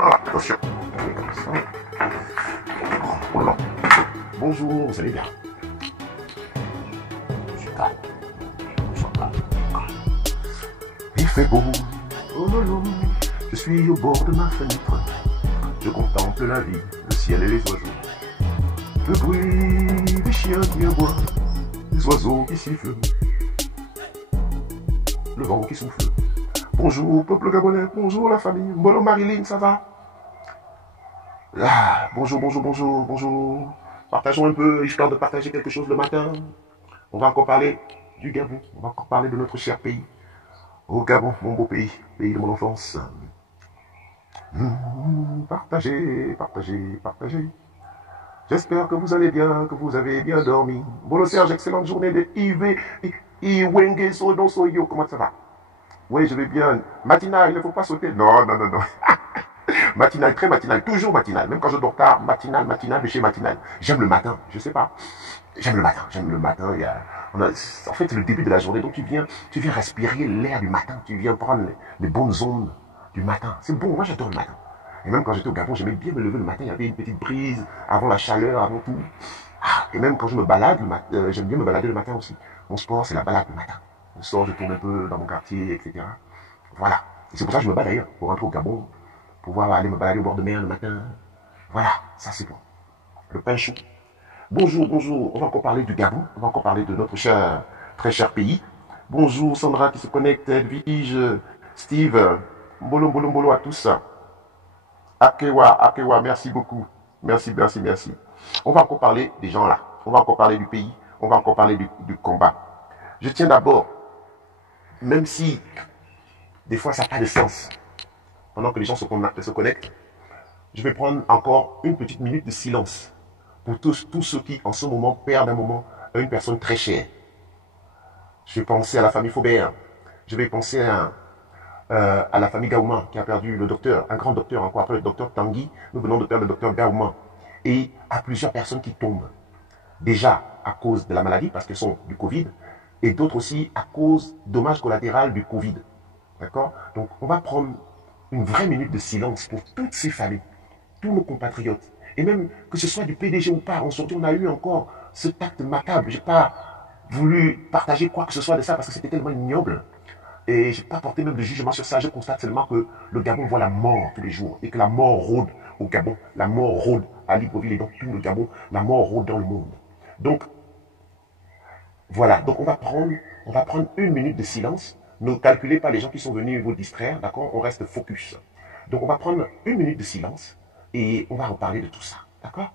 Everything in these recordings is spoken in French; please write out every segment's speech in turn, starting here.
Ah, attention. Oh là là. Bonjour, vous allez bien? Je suis calme. Je suis calme. Il fait beau. Oh là là. Je suis au bord de ma fenêtre. Je contemple la vie, le ciel et les oiseaux. Le bruit des chiens qui aboient, des oiseaux qui sifflent, le vent qui souffle. Bonjour peuple gabonais, bonjour la famille. Bonjour Marilyn, ça va? Ah, bonjour, bonjour, bonjour, bonjour. Partageons un peu, histoire de partager quelque chose le matin. On va encore parler du Gabon, on va encore parler de notre cher pays. Au Gabon, mon beau pays, pays de mon enfance. Partagez, partagez, partagez. J'espère que vous allez bien, que vous avez bien dormi. Bon Serge, excellente journée de Iwenge Sodo Soyo. Comment ça va? Oui, je vais bien. Matinal, il ne faut pas sauter. Non, non, non, non. Matinal, très matinal, toujours matinal. Même quand je dors tard, matinal, matinal, de chez matinal. J'aime le matin, je sais pas. J'aime le matin, j'aime le matin. En fait, c'est le début de la journée. Donc tu viens respirer l'air du matin. Tu viens prendre les bonnes ondes du matin. C'est bon, moi j'adore le matin. Et même quand j'étais au Gabon, j'aimais bien me lever le matin. Il y avait une petite brise avant la chaleur, avant tout. Ah, et même quand je me balade le matin, j'aime bien me balader le matin aussi. Mon sport, c'est la balade le matin. Je sors, je tourne un peu dans mon quartier, etc. Voilà. Et c'est pour ça que je me bats d'ailleurs, pour rentrer au Gabon, pouvoir aller me balader au bord de mer le matin. Voilà, ça c'est bon. Le pain chaud. Bonjour, bonjour. On va encore parler du Gabon. On va encore parler de notre cher, très cher pays. Bonjour Sandra qui se connecte, Edwige, Steve, mbolo, mbolo, mbolo à tous. Akewa, Akewa, merci beaucoup. Merci, merci, merci. On va encore parler des gens là. On va encore parler du pays. On va encore parler du combat. Je tiens d'abord, même si des fois ça n'a pas de sens, pendant que les gens se connectent, je vais prendre encore une petite minute de silence pour tous ceux qui en ce moment perdent un moment une personne très chère. Je vais penser à la famille Faubert. Je vais penser à la famille Gaouman qui a perdu le docteur, un grand docteur encore après le docteur Tanguy. Nous venons de perdre le docteur Gaouman. Et à plusieurs personnes qui tombent. Déjà à cause de la maladie, parce qu'elles sont du Covid, et d'autres aussi à cause dommages collatéraux du Covid. D'accord? Donc on va prendre une vraie minute de silence pour toutes ces familles, tous nos compatriotes. Et même que ce soit du PDG ou pas, aujourd'hui on a eu encore ce acte macabre. Je n'ai pas voulu partager quoi que ce soit de ça parce que c'était tellement ignoble. Et je n'ai pas porté même de jugement sur ça. Je constate seulement que le Gabon voit la mort tous les jours. Et que la mort rôde au Gabon. La mort rôde à Libreville et dans tout le Gabon. La mort rôde dans le monde. Donc, voilà. Donc, on va prendre une minute de silence. Ne calculez pas les gens qui sont venus vous distraire. D'accord? On reste focus. Donc, on va prendre une minute de silence. Et on va reparler de tout ça. D'accord?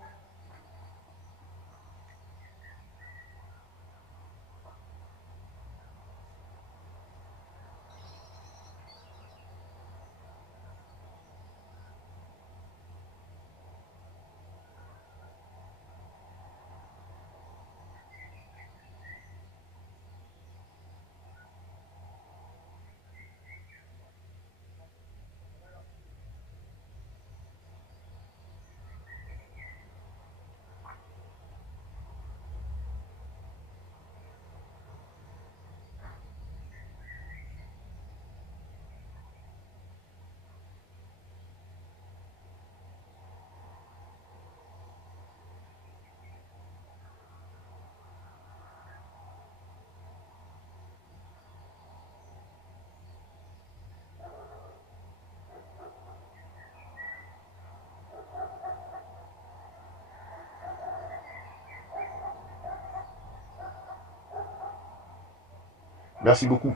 Merci beaucoup.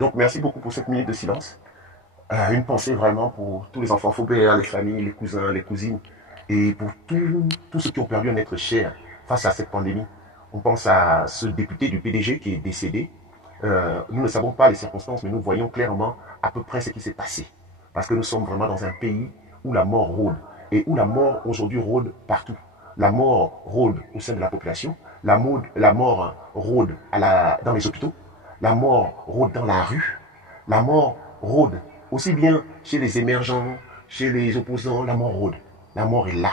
Donc, merci beaucoup pour cette minute de silence. Une pensée vraiment pour tous les enfants Faubert, les familles, les cousins, les cousines, et pour tous ceux qui ont perdu un être cher face à cette pandémie. On pense à ce député du PDG qui est décédé. Nous ne savons pas les circonstances, mais nous voyons clairement à peu près ce qui s'est passé. Parce que nous sommes vraiment dans un pays où la mort rôde, et où la mort aujourd'hui rôde partout. La mort rôde au sein de la population, la mort rôde dans les hôpitaux, la mort rôde dans la rue, la mort rôde aussi bien chez les émergents, chez les opposants, la mort rôde. La mort est là,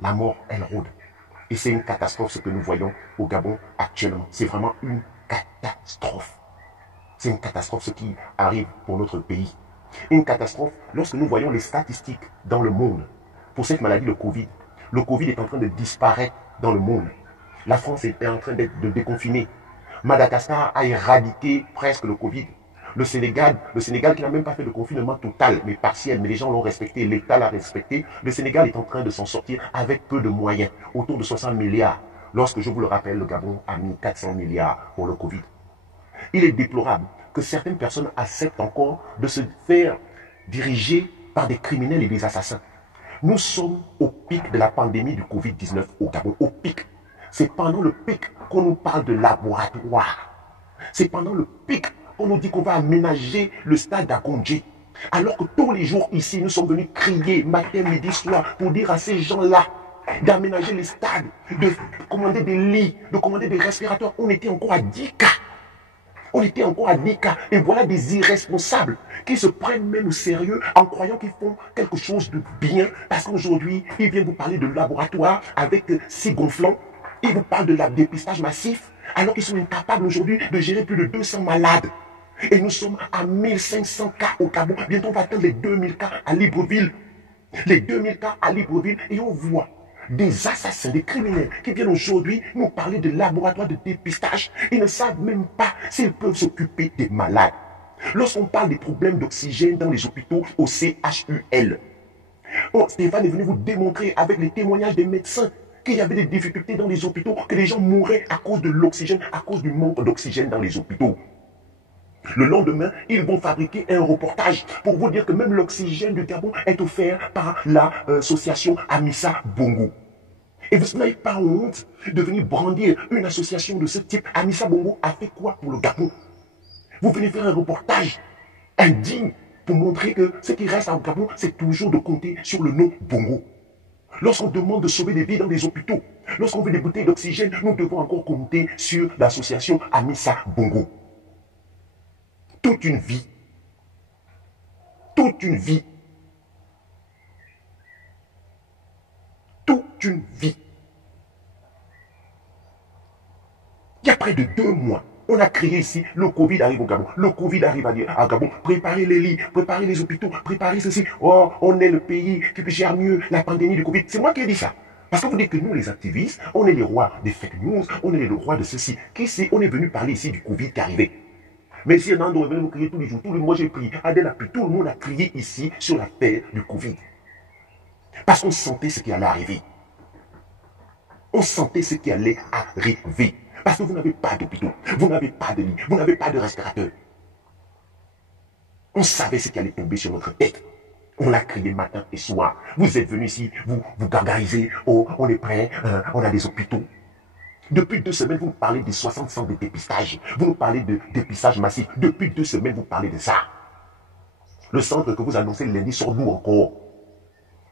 la mort elle rôde. Et c'est une catastrophe ce que nous voyons au Gabon actuellement. C'est vraiment une catastrophe. C'est une catastrophe ce qui arrive pour notre pays. Une catastrophe lorsque nous voyons les statistiques dans le monde pour cette maladie, le Covid. Le Covid est en train de disparaître dans le monde. La France est en train de déconfiner. Madagascar a éradiqué presque le Covid. Le Sénégal qui n'a même pas fait de confinement total, mais partiel, mais les gens l'ont respecté, l'État l'a respecté. Le Sénégal est en train de s'en sortir avec peu de moyens, autour de 60 milliards. Lorsque, je vous le rappelle, le Gabon a mis 400 milliards pour le Covid. Il est déplorable que certaines personnes acceptent encore de se faire diriger par des criminels et des assassins. Nous sommes au pic de la pandémie du Covid-19 au Gabon, au pic. C'est pendant le pic qu'on nous parle de laboratoire. C'est pendant le pic qu'on nous dit qu'on va aménager le stade d'Akondji. Alors que tous les jours ici, nous sommes venus crier matin, midi, soir pour dire à ces gens-là d'aménager les stades, de commander des lits, de commander des respirateurs. On était encore à 10 cas. On était encore à 10 cas. Et voilà des irresponsables qui se prennent même au sérieux en croyant qu'ils font quelque chose de bien. Parce qu'aujourd'hui, ils viennent vous parler de laboratoire avec 6 gonflants. Ils vous parlent de la dépistage massif. Alors qu'ils sont incapables aujourd'hui de gérer plus de 200 malades. Et nous sommes à 1500 cas au Gabon. Bientôt on va atteindre les 2000 cas à Libreville. Les 2000 cas à Libreville. Et on voit des assassins, des criminels qui viennent aujourd'hui nous parler de laboratoire de dépistage. Ils ne savent même pas s'ils peuvent s'occuper des malades. Lorsqu'on parle des problèmes d'oxygène dans les hôpitaux au CHUL, Stéphane est venu vous démontrer avec les témoignages des médecins qu'il y avait des difficultés dans les hôpitaux, que les gens mouraient à cause de l'oxygène, à cause du manque d'oxygène dans les hôpitaux. Le lendemain, ils vont fabriquer un reportage pour vous dire que même l'oxygène du Gabon est offert par l'association Amissa Bongo. Et vous n'avez pas honte de venir brandir une association de ce type. Amissa Bongo a fait quoi pour le Gabon? Vous venez faire un reportage indigne pour montrer que ce qui reste au Gabon, c'est toujours de compter sur le nom Bongo. Lorsqu'on demande de sauver des vies dans des hôpitaux, lorsqu'on veut des bouteilles d'oxygène, nous devons encore compter sur l'association Amissa Bongo. Toute une vie. Toute une vie. Toute une vie. Il y a près de 2 mois, on a créé ici, le Covid arrive au Gabon. Le Covid arrive à Gabon. Préparez les lits, préparez les hôpitaux, préparez ceci. Oh, on est le pays qui gère mieux la pandémie du Covid. C'est moi qui ai dit ça. Parce que vous dites que nous, les activistes, on est les rois des fake news, on est les rois de ceci. Qui sait, on est venu parler ici du Covid qui arrivait. Mais si Nando est venu nous crier tous les jours, moi j'ai prié, Adèle a prié, tout le monde a crié ici sur l'affaire du Covid. Parce qu'on sentait ce qui allait arriver. On sentait ce qui allait arriver. Parce que vous n'avez pas d'hôpitaux, vous n'avez pas de lit, vous n'avez pas de respirateur. On savait ce qui allait tomber sur notre tête. On l'a crié matin et soir. Vous êtes venus ici, vous gargarisez, oh, on est prêt, on a des hôpitaux. Depuis 2 semaines, vous nous parlez des 60 centres de dépistage. Vous nous parlez de dépistage massif. Depuis 2 semaines, vous parlez de ça. Le centre que vous annoncez le lundi sort d'où encore?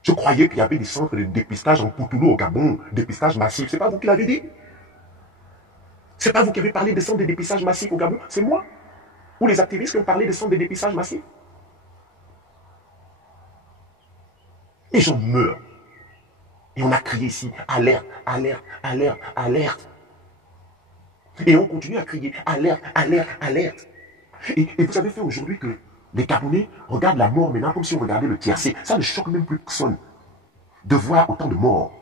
Je croyais qu'il y avait des centres de dépistage en Poutoulou au Gabon, dépistage massif. C'est pas vous qui l'avez dit? C'est pas vous qui avez parlé des centres de dépistage massif au Gabon? C'est moi? Ou les activistes qui ont parlé des centres de dépistage massif? Les gens meurent. Et on a crié ici, alerte, alerte, alerte, alerte. Et on continue à crier, alerte, alerte, alerte. Et vous avez fait aujourd'hui que les Gabonais regardent la mort maintenant comme si on regardait le tiercé. Ça ne choque même plus personne de voir autant de morts.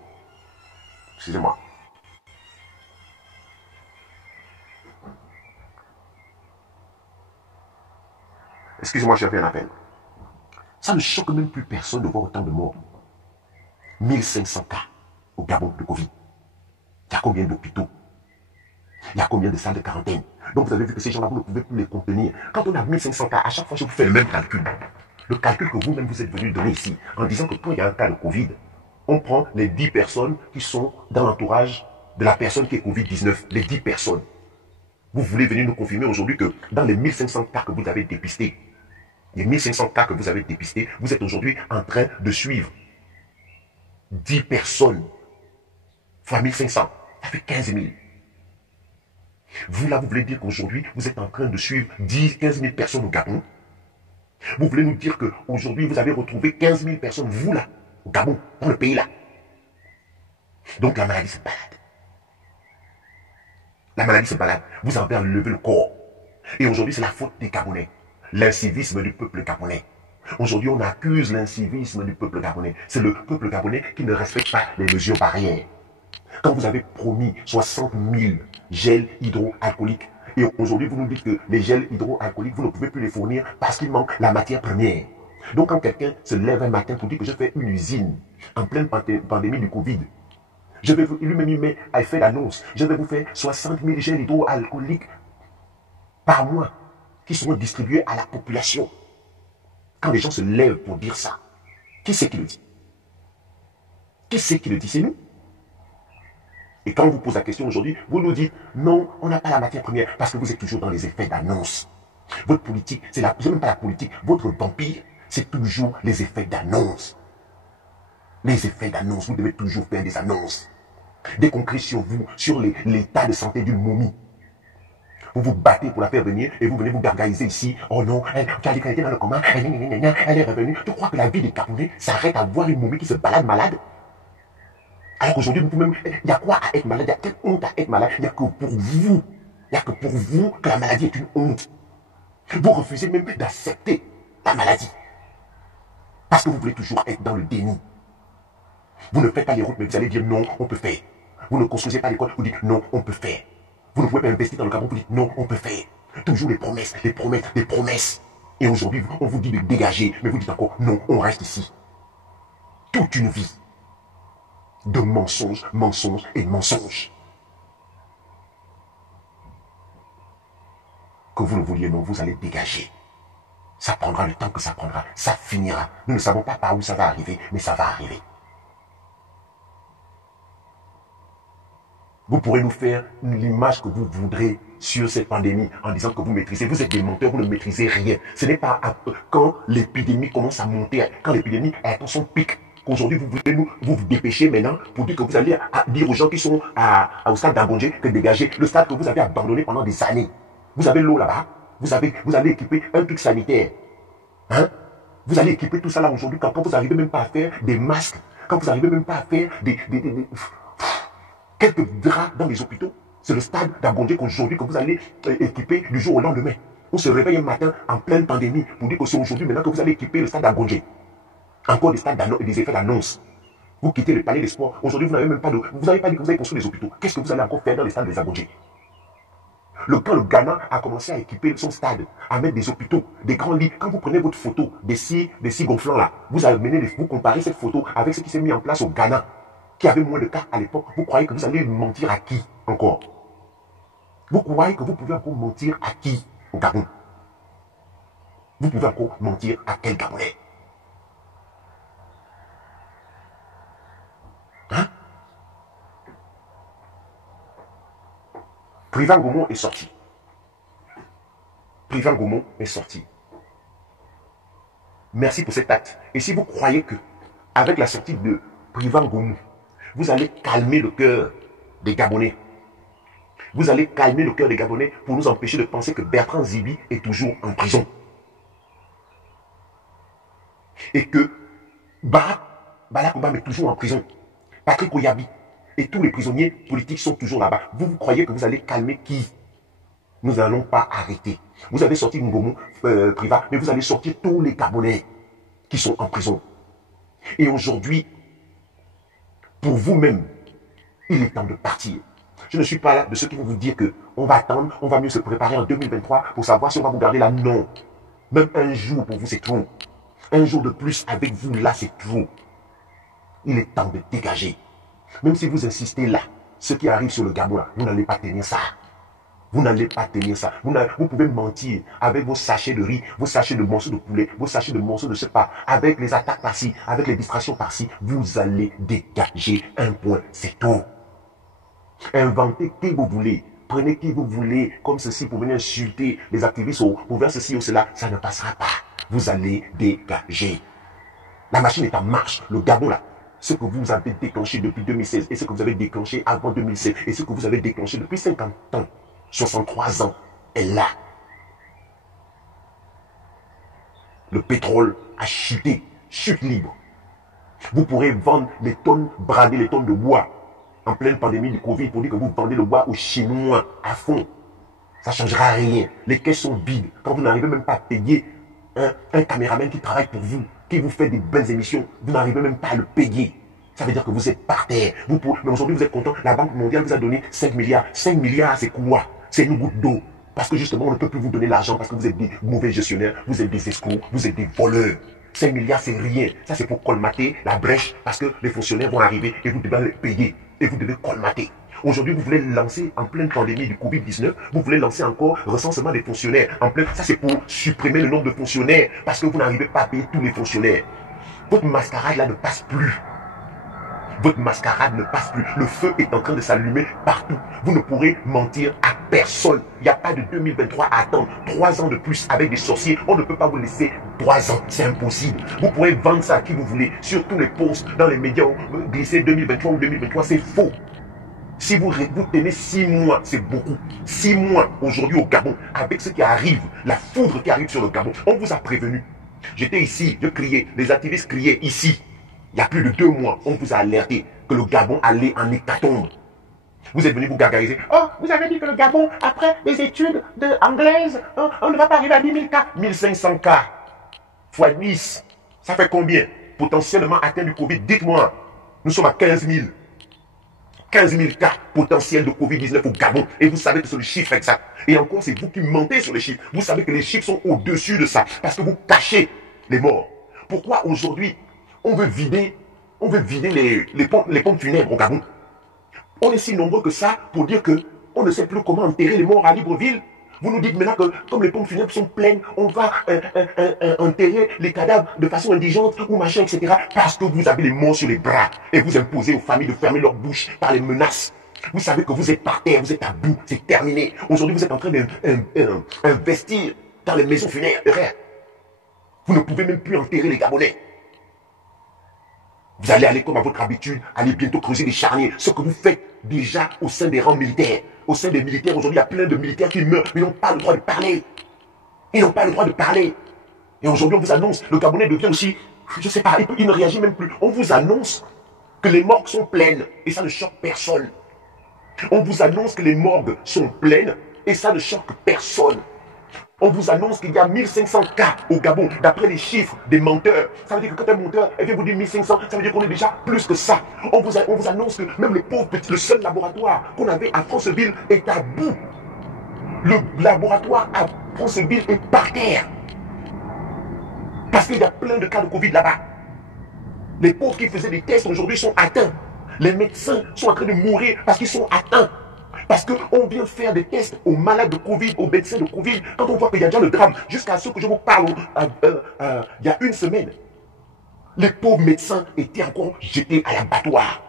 Excusez-moi. Excusez-moi, j'ai fait un appel. Ça ne choque même plus personne de voir autant de morts. 1500 cas au Gabon de Covid. Il y a combien d'hôpitaux? Il y a combien de salles de quarantaine? Donc vous avez vu que ces gens-là, vous ne pouvez plus les contenir. Quand on a 1500 cas, à chaque fois, je vous fais le même calcul. Le calcul que vous-même vous êtes venu donner ici, en disant que quand il y a un cas de Covid, on prend les 10 personnes qui sont dans l'entourage de la personne qui est Covid-19. Les 10 personnes. Vous voulez venir nous confirmer aujourd'hui que dans les 1500 cas que vous avez dépistés, les 1500 cas que vous avez dépistés, vous êtes aujourd'hui en train de suivre 10 personnes fois 1500, ça fait 15 000. Vous là, vous voulez dire qu'aujourd'hui, vous êtes en train de suivre 15 000 personnes au Gabon. Vous voulez nous dire qu'aujourd'hui, vous avez retrouvé 15 000 personnes, vous là, au Gabon, dans le pays là. Donc la maladie se balade. La maladie se balade. Vous avez enlevé le corps. Et aujourd'hui, c'est la faute des Gabonais. L'incivisme du peuple gabonais. Aujourd'hui, on accuse l'incivisme du peuple gabonais. C'est le peuple gabonais qui ne respecte pas les mesures barrières. Quand vous avez promis 60 000 gels hydroalcooliques, et aujourd'hui vous nous dites que les gels hydroalcooliques, vous ne pouvez plus les fournir parce qu'il manque la matière première. Donc quand quelqu'un se lève un matin pour dire que je fais une usine en pleine pandémie du Covid, lui-même il met à effet d'annonce, je vais vous faire 60 000 gels hydroalcooliques par mois qui seront distribués à la population. Quand les gens se lèvent pour dire ça, qui c'est qui le dit? Qui c'est qui le dit? C'est nous. Et quand on vous pose la question aujourd'hui, vous nous dites non, on n'a pas la matière première parce que vous êtes toujours dans les effets d'annonce. Votre politique, c'est même pas la politique, votre vampire, c'est toujours les effets d'annonce. Les effets d'annonce, vous devez toujours faire des annonces. Dès qu'on crie sur vous, sur l'état de santé d'une momie, vous vous battez pour la faire venir et vous venez vous gargariser ici. Oh non, elle était dans le coma, elle est revenue. Tu crois que la vie des Gabonais s'arrête à voir une momie qui se balade malade? Alors qu'aujourd'hui, il y a quoi à être malade? Il y a quelle honte à être malade? Il n'y a que pour vous. Il n'y a que pour vous que la maladie est une honte. Vous refusez même d'accepter la maladie. Parce que vous voulez toujours être dans le déni. Vous ne faites pas les routes, mais vous allez dire non, on peut faire. Vous ne construisez pas l'école, vous dites non, on peut faire. Vous ne pouvez pas investir dans le Gabon, vous dites non, on peut faire. Toujours les promesses, les promesses, les promesses. Et aujourd'hui, on vous dit de dégager, mais vous dites encore non, on reste ici. Toute une vie de mensonges, mensonges et mensonges. Que vous le vouliez non, vous allez dégager. Ça prendra le temps que ça prendra. Ça finira. Nous ne savons pas par où ça va arriver, mais ça va arriver. Vous pourrez nous faire l'image que vous voudrez sur cette pandémie en disant que vous maîtrisez. Vous êtes des menteurs, vous ne maîtrisez rien. Ce n'est pas quand l'épidémie commence à monter, quand l'épidémie atteint son pic, qu'aujourd'hui vous voulez vous dépêcher maintenant pour dire que vous allez dire aux gens qui sont au stade d'Abongé que dégagez le stade que vous avez abandonné pendant des années. Vous avez l'eau là-bas, vous allez équiper un truc sanitaire. Hein? Vous allez équiper tout ça là aujourd'hui quand vous n'arrivez même pas à faire des masques, quand vous n'arrivez même pas à faire quelques draps dans les hôpitaux. C'est le stade d'Abongé qu'aujourd'hui que vous allez équiper du jour au lendemain. On se réveille un matin en pleine pandémie pour dire que c'est aujourd'hui maintenant que vous allez équiper le stade d'Abongé. Encore des effets d'annonce. Vous quittez le palais des sports. Aujourd'hui, vous n'avez même pas de... Vous n'avez pas dit que vous avez construit des hôpitaux. Qu'est-ce que vous allez encore faire dans les stades des Abongé? Quand le Ghana a commencé à équiper son stade, à mettre des hôpitaux, des grands lits, quand vous prenez votre photo des six gonflants là, vous comparez cette photo avec ce qui s'est mis en place au Ghana, qui avait moins de cas à l'époque, vous croyez que vous allez mentir à qui encore? Vous croyez que vous pouvez encore mentir à qui au Gabon? Vous pouvez encore mentir à quel Gabonais? Hein? Privan Gaumont est sorti. Privan Gaumont est sorti. Merci pour cet acte. Et si vous croyez que, avec la sortie de Privan Gaumont, vous allez calmer le cœur des Gabonais, vous allez calmer le cœur des Gabonais pour nous empêcher de penser que Bertrand Zibi est toujours en prison. Et que Bala Obama est toujours en prison. Patrick Oyabi et tous les prisonniers politiques sont toujours là-bas. Vous croyez que vous allez calmer qui? Nous n'allons pas arrêter. Vous avez sorti Ngomo Priva, mais vous allez sortir tous les Gabonais qui sont en prison. Et aujourd'hui, pour vous-même, il est temps de partir. Je ne suis pas là de ceux qui vont vous dire qu'on va attendre, on va mieux se préparer en 2023 pour savoir si on va vous garder là. Non. Même un jour pour vous, c'est trop. Un jour de plus avec vous, là, c'est trop. Il est temps de dégager. Même si vous insistez là, ce qui arrive sur le Gabon, là, vous n'allez pas tenir ça. Vous n'allez pas tenir ça. Vous pouvez mentir avec vos sachets de riz, vos sachets de morceaux de poulet, vos sachets de morceaux de je sais pas, avec les attaques par-ci, avec les distractions par-ci. Vous allez dégager un point, c'est tout. Inventez qui vous voulez. Prenez qui vous voulez, comme ceci, pour venir insulter les activistes ou pour faire ceci ou cela. Ça ne passera pas. Vous allez dégager. La machine est en marche. Le Gabon là, ce que vous avez déclenché depuis 2016 et ce que vous avez déclenché avant 2016 et ce que vous avez déclenché depuis 50 ans, 63 ans, est là. Le pétrole a chuté, chute libre. Vous pourrez vendre les tonnes, brader les tonnes de bois en pleine pandémie du Covid pour dire que vous vendez le bois aux Chinois à fond. Ça ne changera rien. Les caisses sont vides. Quand vous n'arrivez même pas à payer un caméraman qui travaille pour vous, qui vous fait des belles émissions, vous n'arrivez même pas à le payer. Ça veut dire que vous êtes par terre. Mais aujourd'hui, vous êtes content. La Banque mondiale vous a donné 5 milliards. 5 milliards, c'est quoi? C'est une goutte d'eau. Parce que justement, on ne peut plus vous donner l'argent parce que vous êtes des mauvais gestionnaires, vous êtes des escrocs, vous êtes des voleurs. 5 milliards, c'est rien. Ça, c'est pour colmater la brèche parce que les fonctionnaires vont arriver et vous devez les payer. Et vous devez colmater. Aujourd'hui, vous voulez lancer en pleine pandémie du Covid-19, vous voulez lancer encore recensement des fonctionnaires. Ça, c'est pour supprimer le nombre de fonctionnaires parce que vous n'arrivez pas à payer tous les fonctionnaires. Votre mascarade, là, ne passe plus. Votre mascarade ne passe plus. Le feu est en train de s'allumer partout. Vous ne pourrez mentir à personne. Il n'y a pas de 2023 à attendre. 3 ans de plus avec des sorciers. On ne peut pas vous laisser 3 ans. C'est impossible. Vous pourrez vendre ça à qui vous voulez. Sur tous les posts, dans les médias, glisser 2023 ou 2023, c'est faux. Si vous tenez 6 mois, c'est beaucoup. 6 mois aujourd'hui au Gabon, avec ce qui arrive, la foudre qui arrive sur le Gabon, on vous a prévenu. J'étais ici, je criais, les activistes criaient ici. Il y a plus de 2 mois, on vous a alerté que le Gabon allait en hécatombe. Vous êtes venu vous gargariser. Oh, vous avez dit que le Gabon, après les études anglaises, on ne va pas arriver à 10 000 cas. 1500 cas, fois 10, ça fait combien? Potentiellement atteint du Covid, dites-moi. Nous sommes à 15 000. 15 000 cas potentiels de Covid-19 au Gabon. Et vous savez que c'est le chiffre exact. Et encore, c'est vous qui mentez sur les chiffres. Vous savez que les chiffres sont au-dessus de ça. Parce que vous cachez les morts. Pourquoi aujourd'hui, on veut vider les pompes funèbres au Gabon? On est si nombreux que ça pour dire que on ne sait plus comment enterrer les morts à Libreville. Vous nous dites maintenant que comme les pompes funèbres sont pleines, on va enterrer les cadavres de façon indigente ou machin, etc. Parce que vous avez les morts sur les bras et vous imposez aux familles de fermer leur bouche par les menaces. Vous savez que vous êtes par terre, vous êtes à bout, c'est terminé. Aujourd'hui, vous êtes en train d'investir dans les maisons funéraires. Vous ne pouvez même plus enterrer les Gabonais. Vous allez aller comme à votre habitude, aller bientôt creuser des charniers. Ce que vous faites déjà au sein des rangs militaires. Au sein des militaires, aujourd'hui, il y a plein de militaires qui meurent. Mais ils n'ont pas le droit de parler. Ils n'ont pas le droit de parler. Et aujourd'hui, on vous annonce, le Gabonais devient aussi, je ne sais pas, il ne réagit même plus. On vous annonce que les morgues sont pleines. Et ça ne choque personne. On vous annonce que les morgues sont pleines. Et ça ne choque personne. On vous annonce qu'il y a 1500 cas au Gabon, d'après les chiffres des menteurs. Ça veut dire que quand un menteur vient vous dire 1500, ça veut dire qu'on est déjà plus que ça. On vous annonce que même le pauvre petit, le seul laboratoire qu'on avait à Franceville est à bout. Le laboratoire à Franceville est par terre. Parce qu'il y a plein de cas de Covid là-bas. Les pauvres qui faisaient des tests aujourd'hui sont atteints. Les médecins sont en train de mourir parce qu'ils sont atteints. Parce qu'on vient faire des tests aux malades de Covid, aux médecins de Covid, quand on voit qu'il y a déjà le drame, jusqu'à ce que je vous parle, il y a 1 semaine, les pauvres médecins étaient encore jetés à l'abattoir.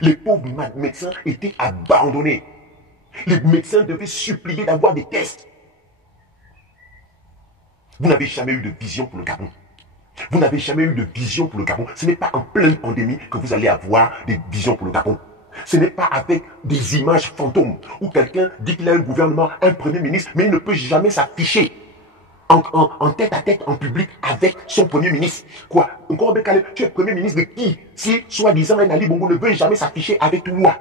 Les pauvres médecins étaient abandonnés. Les médecins devaient supplier d'avoir des tests. Vous n'avez jamais eu de vision pour le Gabon. Vous n'avez jamais eu de vision pour le Gabon. Ce n'est pas en pleine pandémie que vous allez avoir des visions pour le Gabon. Ce n'est pas avec des images fantômes où quelqu'un dit qu'il a un gouvernement, un premier ministre, mais il ne peut jamais s'afficher en tête à tête, en public, avec son premier ministre. Quoi? Encore Bekale, tu es premier ministre de qui? Si, soi-disant, un Ali Bongo ne veut jamais s'afficher avec toi.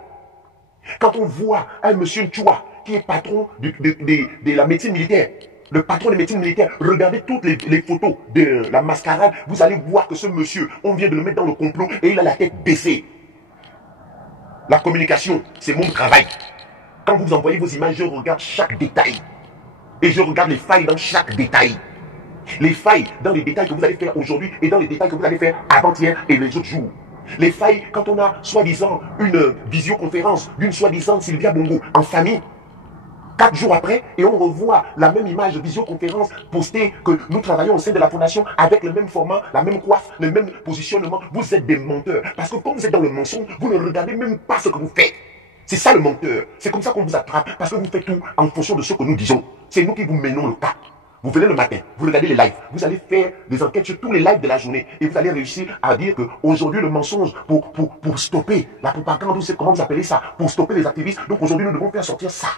Quand on voit un monsieur Nchoua, qui est patron de la médecine militaire, le patron de médecine militaire, regardez toutes les photos de la mascarade, vous allez voir que ce monsieur, on vient de le mettre dans le complot et il a la tête baissée. La communication, c'est mon travail. Quand vous envoyez vos images, je regarde chaque détail. Et je regarde les failles dans chaque détail. Les failles dans les détails que vous allez faire aujourd'hui et dans les détails que vous allez faire avant-hier et les autres jours. Les failles quand on a soi-disant une visioconférence d'une soi-disant Sylvia Bongo en famille. 4 jours après, et on revoit la même image de visioconférence postée que nous travaillons au sein de la fondation avec le même format, la même coiffe, le même positionnement. Vous êtes des menteurs. Parce que quand vous êtes dans le mensonge, vous ne regardez même pas ce que vous faites. C'est ça le menteur. C'est comme ça qu'on vous attrape. Parce que vous faites tout en fonction de ce que nous disons. C'est nous qui vous menons le cap. Vous venez le matin, vous regardez les lives, vous allez faire des enquêtes sur tous les lives de la journée et vous allez réussir à dire qu'aujourd'hui le mensonge pour stopper la propagande, comment vous appelez ça, pour stopper les activistes. Donc aujourd'hui nous devons faire sortir ça.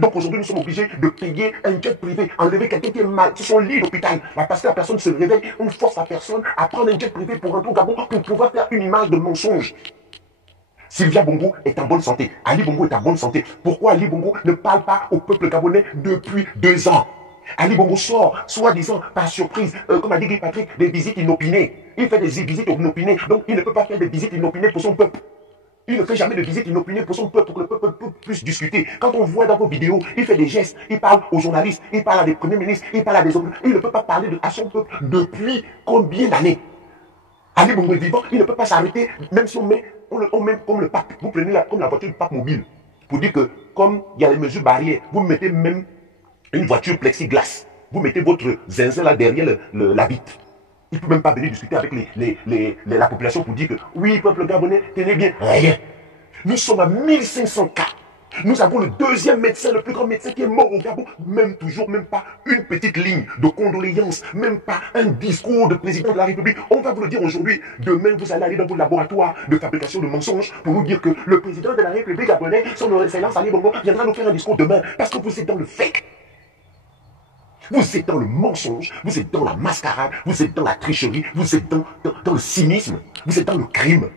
Donc aujourd'hui, nous sommes obligés de payer un jet privé, enlever quelqu'un qui est mal, qui son lit d'hôpital. Parce que la personne se réveille, on force la personne à prendre un jet privé pour rentrer au Gabon pour pouvoir faire une image de mensonge. Sylvia Bongo est en bonne santé. Ali Bongo est en bonne santé. Pourquoi Ali Bongo ne parle pas au peuple gabonais depuis 2 ans? Ali Bongo sort, soi-disant, par surprise, comme a dit Guy Patrick, des visites inopinées. Il fait des visites inopinées, donc il ne peut pas faire des visites inopinées pour son peuple. Il ne fait jamais de visites inopinées pour son peuple, pour que le peuple puisse discuter. Quand on voit dans vos vidéos, il fait des gestes, il parle aux journalistes, il parle à des premiers ministres, il parle à des autres. Il ne peut pas parler à son peuple depuis combien d'années? Ali Bongo est vivant, il ne peut pas s'arrêter, même si on met comme le pape. Vous prenez comme la voiture du pape mobile, pour dire que comme il y a les mesures barrières, vous mettez même une voiture plexiglas. Vous mettez votre zinzin là derrière la vitre. Il ne peut même pas venir discuter avec la population pour dire que oui, peuple gabonais, tenez bien. Rien. Nous sommes à 1500 cas. Nous avons le deuxième médecin, le plus grand médecin qui est mort au Gabon. Même toujours, même pas une petite ligne de condoléances, même pas un discours de président de la République. On va vous le dire aujourd'hui. Demain, vous allez aller dans vos laboratoires de fabrication de mensonges pour nous dire que le président de la République gabonais, son excellence Ali Bongo, viendra nous faire un discours demain parce que vous êtes dans le fake. Vous êtes dans le mensonge, vous êtes dans la mascarade, vous êtes dans la tricherie, vous êtes dans le cynisme, vous êtes dans le crime.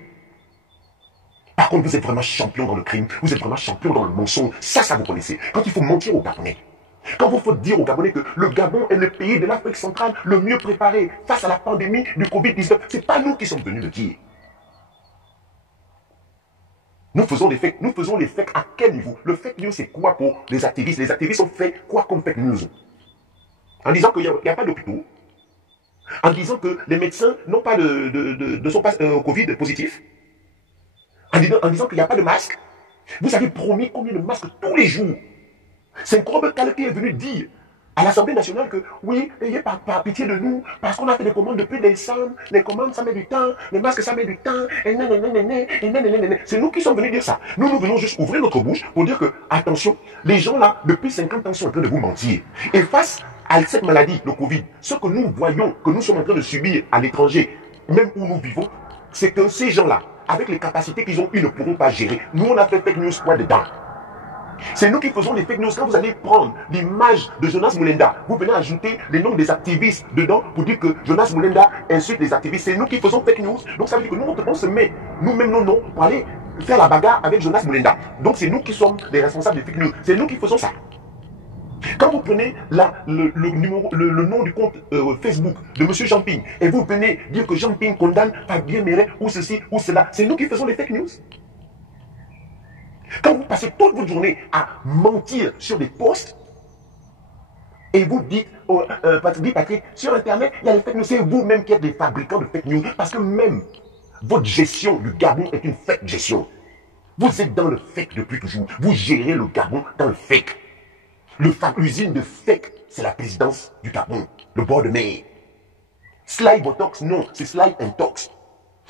Par contre, vous êtes vraiment champion dans le crime, vous êtes vraiment champion dans le mensonge. Ça vous connaissez. Quand il faut mentir aux Gabonais, quand il faut dire aux Gabonais que le Gabon est le pays de l'Afrique centrale le mieux préparé face à la pandémie du Covid-19, ce n'est pas nous qui sommes venus le dire. Nous faisons les fakes à quel niveau? Le fake news, c'est quoi pour les activistes? Les activistes ont fait quoi comme fake news? En disant qu'il n'y a pas d'hôpitaux, en disant que les médecins n'ont pas ne sont pas Covid positif, en disant qu'il n'y a pas de masque. Vous avez promis combien de masques tous les jours? C'est Nkrobe Kale qui est venu dire à l'Assemblée nationale que oui, ayez par pitié de nous, parce qu'on a fait des commandes depuis décembre, les commandes ça met du temps, les masques ça met du temps, et c'est nous qui sommes venus dire ça. Nous venons juste ouvrir notre bouche pour dire que, attention, les gens là, depuis 50 ans sont en train de vous mentir. Et face à cette maladie, le Covid, ce que nous voyons, que nous sommes en train de subir à l'étranger, même où nous vivons, c'est que ces gens-là, avec les capacités qu'ils ont, ils ne pourront pas gérer. Nous, on a fait fake news quoi dedans? C'est nous qui faisons les fake news. Quand vous allez prendre l'image de Jonas Moulenda, vous venez ajouter les noms des activistes dedans pour dire que Jonas Moulenda insulte les activistes. C'est nous qui faisons fake news. Donc ça veut dire que nous, on se met nous-mêmes nos noms pour aller faire la bagarre avec Jonas Moulenda. Donc c'est nous qui sommes les responsables des fake news. C'est nous qui faisons ça. Quand vous prenez le nom du compte Facebook de M. Jean-Ping et vous venez dire que Jean-Ping condamne Fabien Méret ou ceci ou cela, c'est nous qui faisons les fake news. Quand vous passez toute votre journée à mentir sur des posts et vous dites, Patrick, sur Internet, il y a les fake news, c'est vous-même qui êtes des fabricants de fake news parce que même votre gestion du Gabon est une fake gestion. Vous êtes dans le fake depuis toujours. Vous gérez le Gabon dans le fake. L'usine de fake, c'est la présidence du Gabon, le bord de mer. Slide Botox, non, c'est Slide Intox.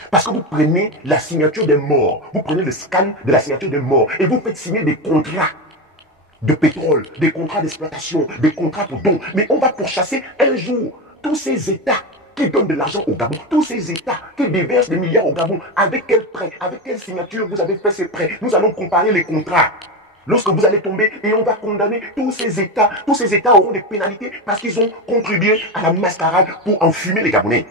Parce que vous prenez la signature des morts, vous prenez le scan de la signature des morts et vous faites signer des contrats de pétrole, des contrats d'exploitation, des contrats pour dons. Mais on va pourchasser un jour tous ces États qui donnent de l'argent au Gabon, tous ces États qui déversent des milliards au Gabon. Avec quel prêt, avec quelle signature vous avez fait ces prêts? Nous allons comparer les contrats. Lorsque vous allez tomber et on va condamner tous ces États auront des pénalités parce qu'ils ont contribué à la mascarade pour enfumer les Gabonais.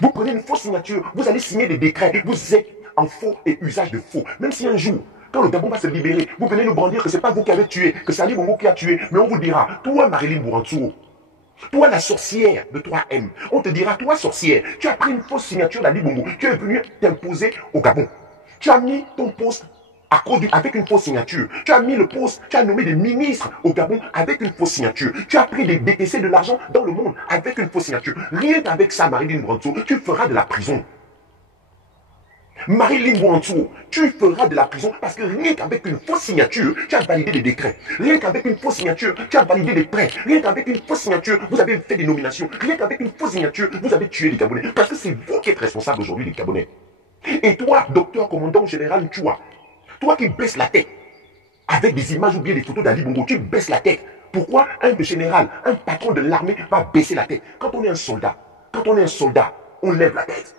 Vous prenez une fausse signature, vous allez signer des décrets, vous êtes en faux et usage de faux. Même si un jour, quand le Gabon va se libérer, vous venez nous brandir que ce n'est pas vous qui avez tué, que c'est Ali Bongo qui a tué, mais on vous dira, toi Marilyn Bourantou, toi la sorcière de 3M, on te dira, toi sorcière, tu as pris une fausse signature d'Ali Bongo, tu es venu t'imposer au Gabon. Tu as mis ton poste avec une fausse signature. Tu as mis le poste, tu as nommé des ministres au Gabon avec une fausse signature. Tu as pris des décaissés de l'argent dans le monde avec une fausse signature. Rien qu'avec ça, Marilyn Bourantou, tu feras de la prison. Marilyn Bourantou, tu feras de la prison parce que rien qu'avec une fausse signature, tu as validé des décrets. Rien qu'avec une fausse signature, tu as validé des prêts. Rien qu'avec une fausse signature, vous avez fait des nominations. Rien qu'avec une fausse signature, vous avez tué les Gabonais. Parce que c'est vous qui êtes responsable aujourd'hui des Gabonais. Et toi, docteur commandant général Nchoua, toi qui baisses la tête avec des images ou bien des photos d'Ali Bongo, tu baisses la tête. Pourquoi un général, un patron de l'armée va baisser la tête? Quand on est un soldat, on lève la tête.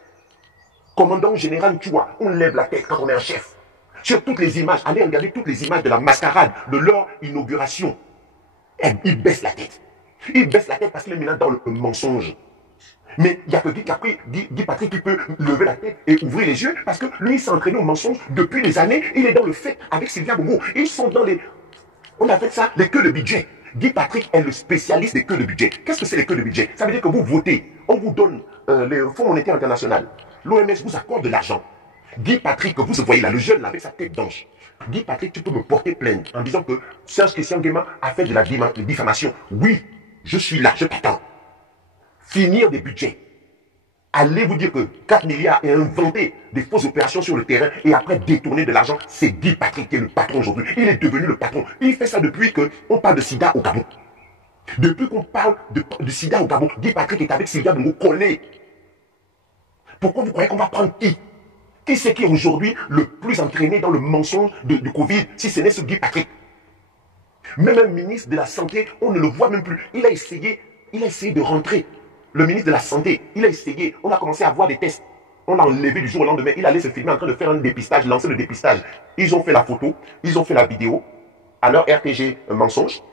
Commandant général Nchoua, on lève la tête quand on est un chef. Sur toutes les images, allez regarder toutes les images de la mascarade, de leur inauguration. Ils baissent la tête. Ils baissent la tête parce qu'il est maintenant dans le mensonge. Mais il n'y a que Guy Patrick qui peut lever la tête et ouvrir les yeux parce que lui, il s'est entraîné au mensonge depuis des années. Il est dans le fait avec Sylvia Bongo. Ils sont dans les... On appelle ça les queues de budget. Guy Patrick est le spécialiste des queues de budget. Qu'est-ce que c'est les queues de budget? Ça veut dire que vous votez, on vous donne le Fonds monétaire international. L'OMS vous accorde de l'argent. Guy Patrick, que vous voyez là, le jeune là, avec sa tête d'ange. Guy Patrick, tu peux me porter plainte en disant que Serge Christian Nguema a fait de la diffamation. Oui, je suis là, je t'attends. Finir des budgets. Allez vous dire que 4 milliards et inventer des fausses opérations sur le terrain et après détourner de l'argent, c'est Guy Patrick qui est le patron aujourd'hui. Il est devenu le patron. Il fait ça depuis qu'on parle de sida au Gabon. Depuis qu'on parle de sida au Gabon, Guy Patrick est avec Sylvia Bongo collé. Pourquoi vous croyez qu'on va prendre qui? Qui c'est qui est aujourd'hui le plus entraîné dans le mensonge du Covid, si ce n'est ce Guy Patrick? Même un ministre de la Santé, on ne le voit même plus. Il a essayé de rentrer. Le ministre de la Santé, il a essayé. On a commencé à voir des tests. On l'a enlevé du jour au lendemain. Il allait se filmer en train de faire un dépistage, lancer le dépistage. Ils ont fait la photo, ils ont fait la vidéo. Alors RTG, un mensonge.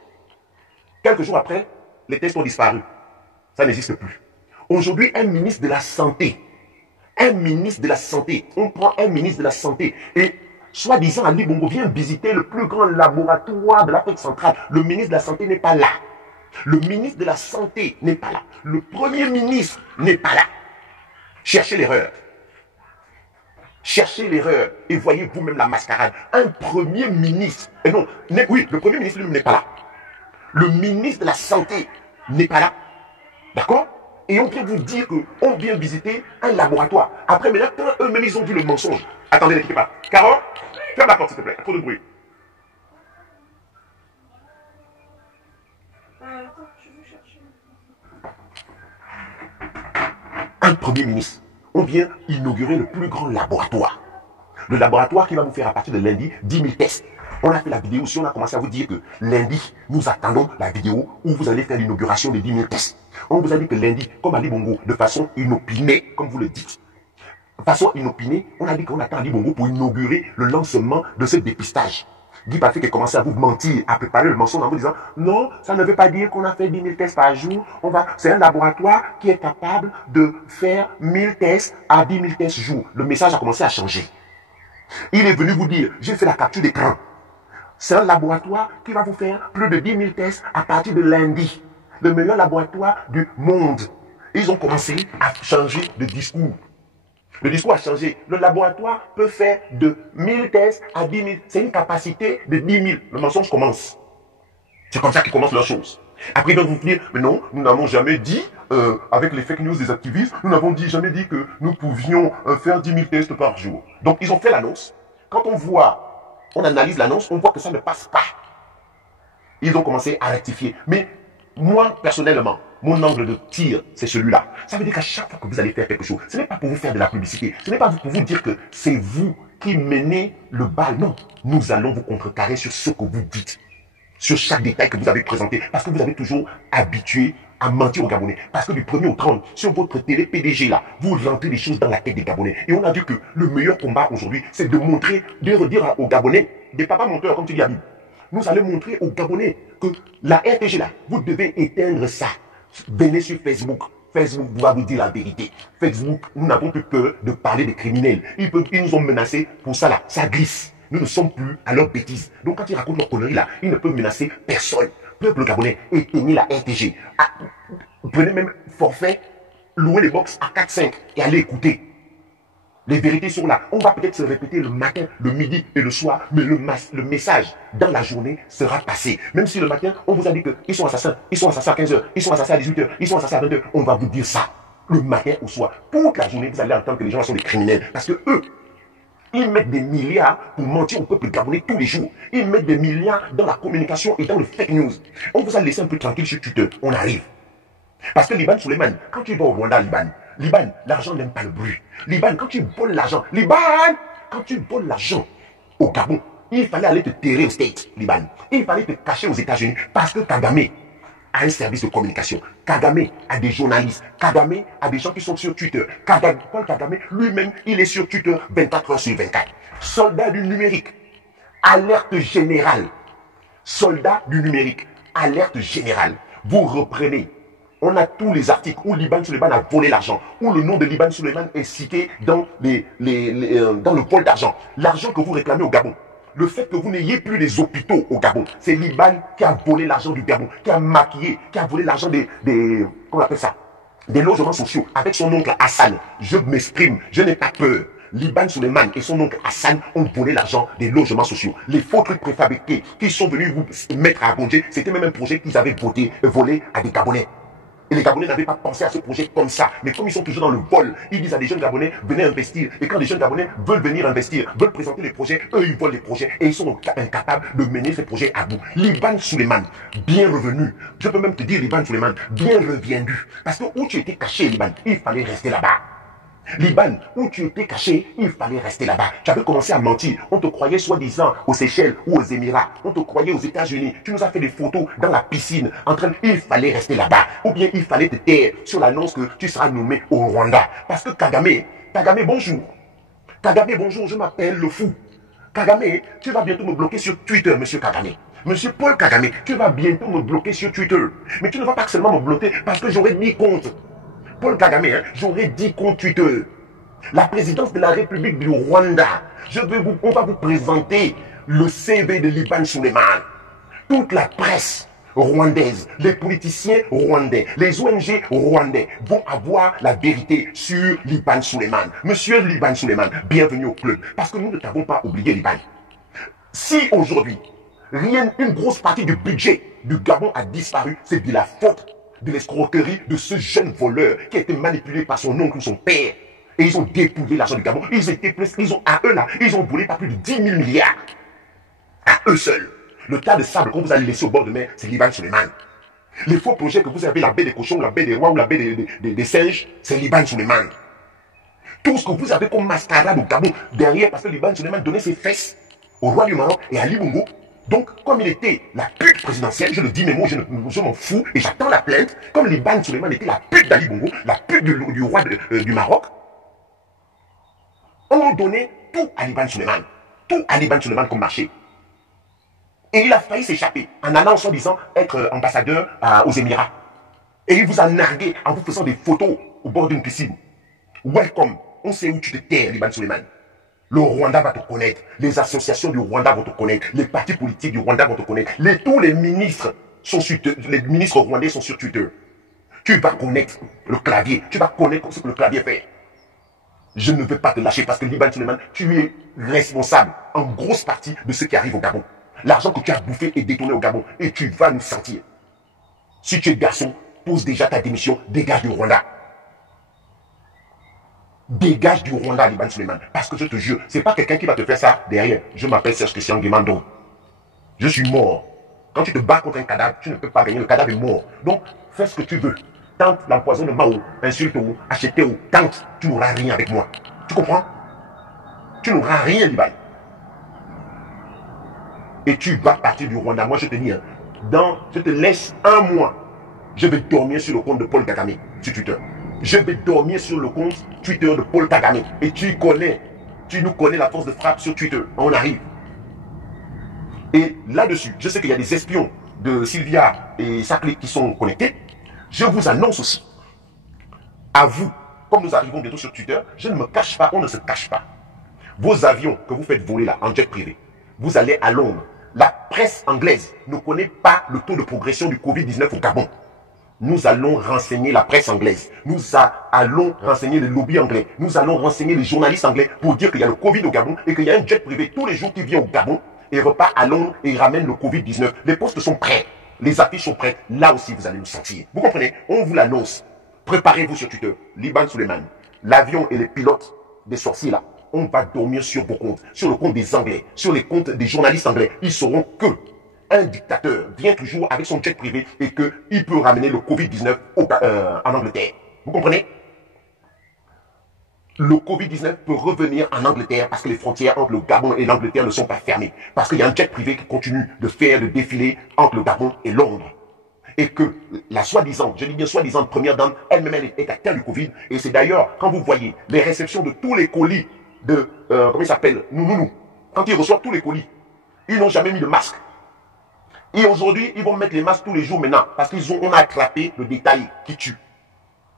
Quelques jours après, les tests ont disparu. Ça n'existe plus. Aujourd'hui, un ministre de la Santé, on prend un ministre de la Santé et soi-disant Ali Bongo vient visiter le plus grand laboratoire de l'Afrique centrale. Le ministre de la Santé n'est pas là. Le ministre de la Santé n'est pas là. Le Premier ministre n'est pas là. Cherchez l'erreur. Cherchez l'erreur et voyez vous-même la mascarade. Un Premier ministre, et non, oui, le Premier ministre lui-même n'est pas là. Le ministre de la Santé n'est pas là. D'accord? Et on vient vous dire qu'on vient visiter un laboratoire. Après, maintenant, quand eux-mêmes ils ont vu le mensonge. Attendez, ne quittez pas. Caro, ferme la porte s'il te plaît. Trop de bruit. Un Premier ministre. On vient inaugurer le plus grand laboratoire. Le laboratoire qui va vous faire à partir de lundi 10 000 tests. On a fait la vidéo, si on a commencé à vous dire que lundi, nous attendons la vidéo où vous allez faire l'inauguration des 10 000 tests. On vous a dit que lundi, comme Ali Bongo, de façon inopinée, comme vous le dites, de façon inopinée, on a dit qu'on attend Ali Bongo pour inaugurer le lancement de ce dépistage. Guy Patrick a commencé à vous mentir, à préparer le mensonge en vous disant non, ça ne veut pas dire qu'on a fait 10 000 tests par jour. C'est un laboratoire qui est capable de faire 1000 tests à 10 000 tests jour. Le message a commencé à changer. Il est venu vous dire, j'ai fait la capture d'écran. C'est un laboratoire qui va vous faire plus de 10 000 tests à partir de lundi. Le meilleur laboratoire du monde. Ils ont commencé à changer de discours. Le discours a changé. Le laboratoire peut faire de 1000 tests à 10 000. C'est une capacité de 10 000. Le mensonge commence. C'est comme ça qu'ils commencent leurs choses. Après, ils vont vous dire, mais non, nous n'avons jamais dit, avec les fake news des activistes, nous n'avons jamais dit que nous pouvions faire 10 000 tests par jour. Donc, ils ont fait l'annonce. Quand on analyse l'annonce, on voit que ça ne passe pas. Ils ont commencé à rectifier. Mais moi, personnellement, mon angle de tir, c'est celui-là. Ça veut dire qu'à chaque fois que vous allez faire quelque chose, ce n'est pas pour vous faire de la publicité. Ce n'est pas pour vous dire que c'est vous qui menez le bal. Non, nous allons vous contrecarrer sur ce que vous dites. Sur chaque détail que vous avez présenté. Parce que vous avez toujours habitué à mentir aux Gabonais. Parce que du 1er au 30, sur votre télé PDG là, vous rentrez des choses dans la tête des Gabonais. Et on a vu que le meilleur combat aujourd'hui, c'est de montrer, de redire aux Gabonais, des papas menteurs, comme tu dis Habib. Nous allons montrer aux Gabonais que la RTG là, vous devez éteindre ça. Venez sur Facebook. Facebook va vous dire la vérité. Facebook, nous n'avons plus peur de parler des criminels. Ils nous ont menacés pour ça là. Ça glisse. Nous ne sommes plus à leur bêtise. Donc quand ils racontent leurs conneries là, ils ne peuvent menacer personne. Peuple gabonais, éteignez la RTG. Prenez même forfait, louez les box à 4-5 et allez écouter. Les vérités sont là. On va peut-être se répéter le matin, le midi et le soir, mais le message dans la journée sera passé. Même si le matin, on vous a dit qu'ils sont assassins à 15h, ils sont assassins à 18h, ils sont assassins à 20h, on va vous dire ça. Le matin au soir. Toute la journée, vous allez entendre que les gens sont des criminels. Parce que eux, ils mettent des milliards pour mentir au peuple gabonais tous les jours. Ils mettent des milliards dans la communication et dans le fake news. On vous a laissé un peu tranquille sur Twitter. On arrive. Parce que Liban Suleiman, quand tu vas au Rwanda, Liban, l'argent n'aime pas le bruit. Liban, quand tu voles l'argent, quand tu voles l'argent au Gabon, il fallait aller te terrer aux States, Liban. Il fallait te cacher aux États-Unis parce que Kagame a un service de communication. Kagame a des journalistes. Kagame a des gens qui sont sur Twitter. Paul Kagame, lui-même, il est sur Twitter 24 heures sur 24. Soldat du numérique. Alerte générale. Soldat du numérique. Alerte générale. Vous reprenez. On a tous les articles où Liban Suleiman a volé l'argent, où le nom de Liban Suleiman est cité dans le vol d'argent. L'argent que vous réclamez au Gabon. le fait que vous n'ayez plus les hôpitaux au Gabon, c'est Liban qui a volé l'argent du Gabon, qui a maquillé, qui a volé l'argent comment on appelle ça, des logements sociaux avec son oncle Hassan. Je m'exprime, je n'ai pas peur. Liban Suleiman et son oncle Hassan ont volé l'argent des logements sociaux. Les faux trucs préfabriqués qui sont venus vous mettre à Abondjé, c'était même un projet qu'ils avaient volé à des Gabonais. Et les Gabonais n'avaient pas pensé à ce projet comme ça. Mais comme ils sont toujours dans le vol, ils disent à des jeunes Gabonais, venez investir. Et quand les jeunes Gabonais veulent venir investir, veulent présenter les projets, eux, ils volent les projets. Et ils sont incapables de mener ces projets à bout. Liban Suleiman, bien revenu. Je peux même te dire, Liban Suleiman, bien revenu. Parce que où tu étais caché, Liban, il fallait rester là-bas. Liban, où tu étais caché, il fallait rester là-bas. Tu avais commencé à mentir. On te croyait soi-disant aux Seychelles ou aux Émirats. On te croyait aux États-Unis. Tu nous as fait des photos dans la piscine en train de... Il fallait rester là-bas. Ou bien il fallait te taire sur l'annonce que tu seras nommé au Rwanda. Parce que Kagame, bonjour. Kagame, bonjour, je m'appelle le fou. Kagame, tu vas bientôt me bloquer sur Twitter, monsieur Kagame. Monsieur Paul Kagame, tu vas bientôt me bloquer sur Twitter. Mais tu ne vas pas seulement me bloquer parce que j'aurais mis compte. Paul Kagame, j'aurais dit contre Twitter. La présidence de la République du Rwanda. On va vous présenter le CV de Liban Suleiman. Toute la presse rwandaise, les politiciens rwandais, les ONG rwandais vont avoir la vérité sur Liban Suleiman. Monsieur Liban Suleiman, bienvenue au club. Parce que nous ne t'avons pas oublié, Liban. Si aujourd'hui, une grosse partie du budget du Gabon a disparu, c'est de la faute de l'escroquerie de ce jeune voleur qui a été manipulé par son oncle ou son père. Et ils ont dépouillé l'argent du Gabon. Ils ont volé pas plus de 10 000 milliards. À eux seuls. Le tas de sable qu'on vous a laissé au bord de mer, c'est Liban Suleiman. Les faux projets que vous avez, la baie des cochons, la baie des rois ou la baie des singes, c'est Liban Suleiman. Tout ce que vous avez comme mascarade au Gabon, derrière, parce que Liban Suleiman donnait ses fesses au roi du Maroc et à Ali Bongo. Donc, comme il était la pute présidentielle, je le dis mes mots, je m'en fous, et j'attends la plainte, comme Liban Suleiman était la pute d'Ali Bongo, la pute du roi du Maroc, on donnait tout à Liban Suleiman. Tout à Liban Suleiman comme marché. Et il a failli s'échapper en allant, soi-disant, être ambassadeur aux Émirats. Et il vous a nargué en vous faisant des photos au bord d'une piscine. Welcome. On sait où tu te terres, Liban Suleiman. Le Rwanda va te connaître. Les associations du Rwanda vont te connaître. Les partis politiques du Rwanda vont te connaître. Tous les ministres rwandais sont sur Twitter. Tu vas connaître le clavier. Tu vas connaître ce que le clavier fait. Je ne veux pas te lâcher parce que Liban Suleiman, tu es responsable en grosse partie de ce qui arrive au Gabon. L'argent que tu as bouffé est détourné au Gabon et tu vas nous sentir. Si tu es garçon, pose déjà ta démission, dégage du Rwanda. Dégage du Rwanda, Liban Suleiman. Parce que je te jure, c'est pas quelqu'un qui va te faire ça derrière. Je m'appelle Serge Christian Guimando. Je suis mort. Quand tu te bats contre un cadavre, tu ne peux pas gagner. Le cadavre est mort. Donc, fais ce que tu veux. Tente l'empoisonnement de Mao, insulte-ou, achetez-ou, tente, tu n'auras rien avec moi. Tu comprends? Tu n'auras rien, Liban. Et tu vas partir du Rwanda. Moi, je te dis, je te laisse un mois. Je vais dormir sur le compte de Paul Kagame sur Twitter. Je vais dormir sur le compte Twitter de Paul Kagame. Et tu nous connais la force de frappe sur Twitter. On arrive. Et là-dessus, je sais qu'il y a des espions de Sylvia et sa clique qui sont connectés. Je vous annonce aussi, à vous, comme nous arrivons bientôt sur Twitter, je ne me cache pas, on ne se cache pas. Vos avions que vous faites voler là, en jet privé, vous allez à Londres. La presse anglaise ne connaît pas le taux de progression du Covid-19 au Gabon. Nous allons renseigner la presse anglaise. Nous allons renseigner les lobbies anglais. Nous allons renseigner les journalistes anglais pour dire qu'il y a le Covid au Gabon et qu'il y a un jet privé tous les jours qui vient au Gabon et repart à Londres et ramène le Covid-19. Les postes sont prêts. Les affiches sont prêtes. Là aussi, vous allez nous sentir. Vous comprenez? On vous l'annonce. Préparez-vous sur Twitter. Liban Suleiman. L'avion et les pilotes des sorciers là. On va dormir sur vos comptes. Sur le compte des Anglais. Sur les comptes des journalistes anglais. Ils sauront que un dictateur vient toujours avec son jet privé et qu'il peut ramener le Covid-19 en Angleterre. Vous comprenez? Le Covid-19 peut revenir en Angleterre parce que les frontières entre le Gabon et l'Angleterre ne sont pas fermées. Parce qu'il y a un jet privé qui continue de faire le défilé entre le Gabon et Londres. Et que la soi-disant, je dis bien soi-disant première dame, elle-même elle est atteinte du Covid. Et c'est d'ailleurs, quand vous voyez les réceptions de tous les colis de, comment il s'appelle, Nounou, quand ils reçoivent tous les colis, ils n'ont jamais mis de masque. Et aujourd'hui, ils vont mettre les masques tous les jours maintenant, parce qu'on a attrapé le détail qui tue.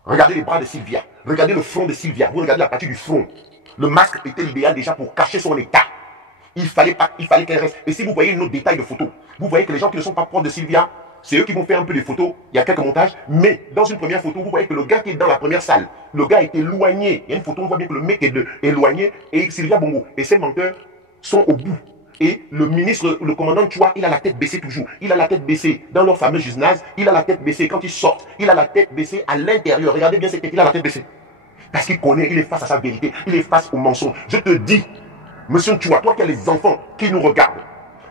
Regardez les bras de Sylvia, regardez le front de Sylvia, vous regardez la partie du front. Le masque était idéal déjà pour cacher son état. Il fallait qu'elle reste. Et si vous voyez une autre détail de photo, vous voyez que les gens qui ne sont pas proches de Sylvia, c'est eux qui vont faire un peu des photos. Il y a quelques montages. Mais dans une première photo, vous voyez que le gars qui est dans la première salle, le gars est éloigné. Il y a une photo, on voit bien que le mec est éloigné et Sylvia Bongo. Et ces menteurs sont au bout. Et le ministre, le commandant Chua, il a la tête baissée toujours. Il a la tête baissée dans leur fameux gymnase. Il a la tête baissée quand ils sortent. Il a la tête baissée à l'intérieur. Regardez bien cette tête, il a la tête baissée. Parce qu'il connaît, il est face à sa vérité. Il est face au mensonge. Je te dis, monsieur Chua, toi qui as les enfants qui nous regardent,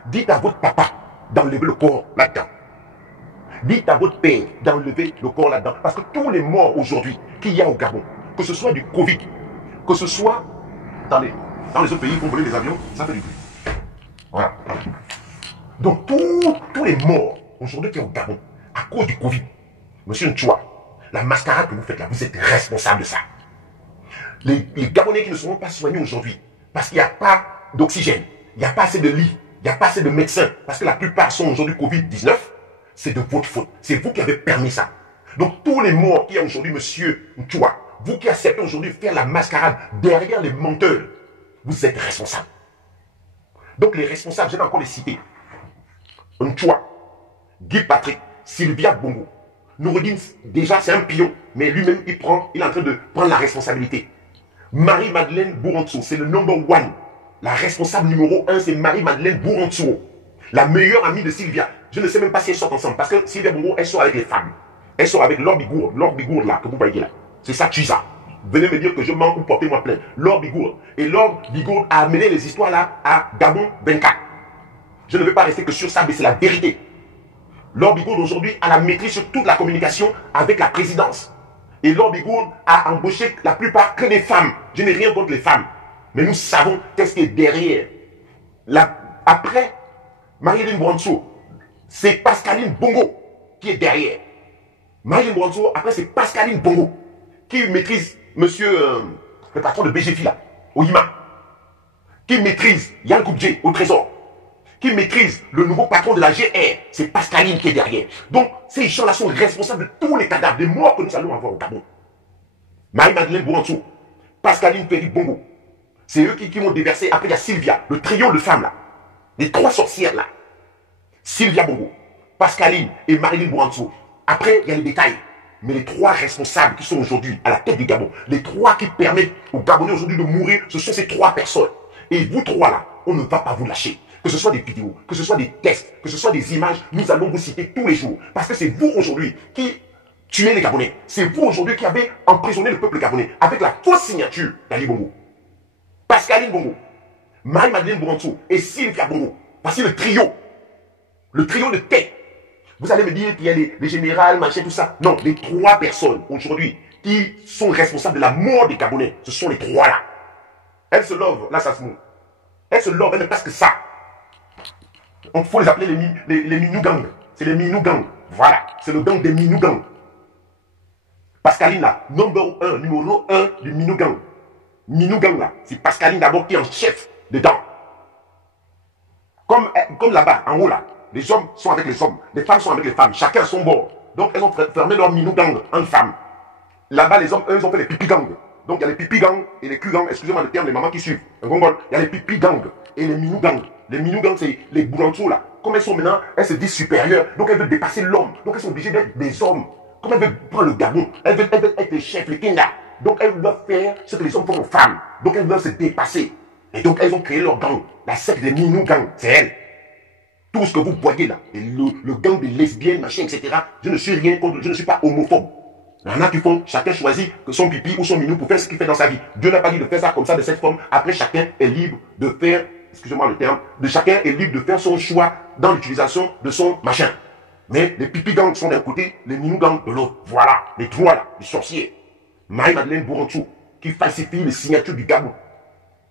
dites à votre papa d'enlever le corps là-dedans. Dites à votre père d'enlever le corps là-dedans. Parce que tous les morts aujourd'hui qu'il y a au Gabon, que ce soit du Covid, que ce soit dans les autres pays qui ont volé les avions, ça fait du bruit. Voilà. Donc tous les morts aujourd'hui qui sont au Gabon, à cause du Covid, monsieur Nchoua, la mascarade que vous faites là, vous êtes responsable de ça. Les Gabonais qui ne seront pas soignés aujourd'hui, parce qu'il n'y a pas d'oxygène, il n'y a pas assez de lits, il n'y a pas assez de médecins, parce que la plupart sont aujourd'hui Covid-19, c'est de votre faute. C'est vous qui avez permis ça. Donc tous les morts qu'il y a aujourd'hui, monsieur Nchoua, vous qui acceptez aujourd'hui de faire la mascarade derrière les menteurs, vous êtes responsables. Donc les responsables, je vais encore les citer. Nchoua, Guy Patrick, Sylvia Bongo. Noureddin, déjà c'est un pion, mais lui-même il est en train de prendre la responsabilité. Marie-Madeleine Bourantou, c'est le number one. La responsable numéro 1, c'est Marie-Madeleine Bourantou. La meilleure amie de Sylvia. Je ne sais même pas si elles sortent ensemble, parce que Sylvia Bongo, elle sort avec les femmes. Elle sort avec Laure Bigourd là, que vous voyez là. C'est ça, tu ça. Venez me dire que je manque ou portez-moi plainte. Laure Bigourd. Et Laure Bigourd a amené les histoires là à Gabon 24. Je ne vais pas rester que sur ça, mais c'est la vérité. Laure Bigourd aujourd'hui a la maîtrise sur toute la communication avec la présidence. Et Laure Bigourd a embauché la plupart que des femmes. Je n'ai rien contre les femmes. Mais nous savons qu'est-ce qui est derrière. Après Marie-Hélène Bourantou, c'est Pascaline Bongo qui est derrière. Marie-Hélène Bourantou, après c'est Pascaline Bongo qui maîtrise monsieur le patron de BGFI là, au IMA. Qui maîtrise Yann Koubdje au Trésor. Qui maîtrise le nouveau patron de la GR, c'est Pascaline qui est derrière. Donc, ces gens-là sont responsables de tous les cadavres, des morts que nous allons avoir au Gabon. Marie-Madeleine Bourantou, Pascaline Félix Bongo, c'est eux qui vont déverser. Après, il y a Sylvia, le trio de femmes là, les trois sorcières là. Sylvia Bongo, Pascaline et Marie-Hélène Bourantou. Après, il y a les détails. Mais les trois responsables qui sont aujourd'hui à la tête du Gabon, les trois qui permettent aux Gabonais aujourd'hui de mourir, ce sont ces trois personnes. Et vous trois là, on ne va pas vous lâcher. Que ce soit des vidéos, que ce soit des textes, que ce soit des images, nous allons vous citer tous les jours. Parce que c'est vous aujourd'hui qui tuez les Gabonais. C'est vous aujourd'hui qui avez emprisonné le peuple gabonais avec la fausse signature d'Ali Bongo. Pascaline Bongo, Marie-Madeleine Bourantou et Sylvia Bongo. Voici le trio de tête. Vous allez me dire qu'il y a les générales, machin, tout ça. Non, les trois personnes aujourd'hui qui sont responsables de la mort des Gabonais, ce sont les trois là. Elles se lovent, là ça se mouille. Elles se lovent, elles ne passent que ça. Il faut les appeler les Minou-Gang. C'est les Minou-Gang. Voilà. C'est le gang des Minou-Gang. Pascaline là, numéro 1 du Minou-Gang. Minou-Gang là, c'est Pascaline d'abord qui est en chef dedans. Comme là-bas, en haut là, les hommes sont avec les hommes, les femmes sont avec les femmes, chacun à son bord. Donc elles ont fermé leur Minou-Gang en femmes. Là-bas, les hommes, eux, ils ont fait les pipi-gang. Donc il y a les pipi-gang et les cul-gang, excusez-moi le terme, les mamans qui suivent. Il y a les pipi-gang et les Minou-Gang. Les Minou-Gang, c'est les Bourantou là. Comme elles sont maintenant, elles se disent supérieures. Donc elles veulent dépasser l'homme. Donc elles sont obligées d'être des hommes. Comme elles veulent prendre le Gabon. Elles veulent être les chefs, les kingas. Donc elles doivent faire ce que les hommes font aux femmes. Donc elles doivent se dépasser. Et donc elles ont créé leur gang. La secte des Minou-Gang, c'est elles. Tout ce que vous voyez là, et le gang des lesbiennes, machin, etc. Je ne suis rien contre, je ne suis pas homophobe. Il y en a qui font, chacun choisit son pipi ou son minou pour faire ce qu'il fait dans sa vie. Dieu n'a pas dit de faire ça comme ça, de cette forme. Après, chacun est libre de faire, excusez-moi le terme, chacun est libre de faire son choix dans l'utilisation de son machin. Mais les pipi gangs sont d'un côté, les minou gangs de l'autre. Voilà, les trois là, les sorciers. Marie-Madeleine Bourantou, qui falsifie les signatures du Gabon.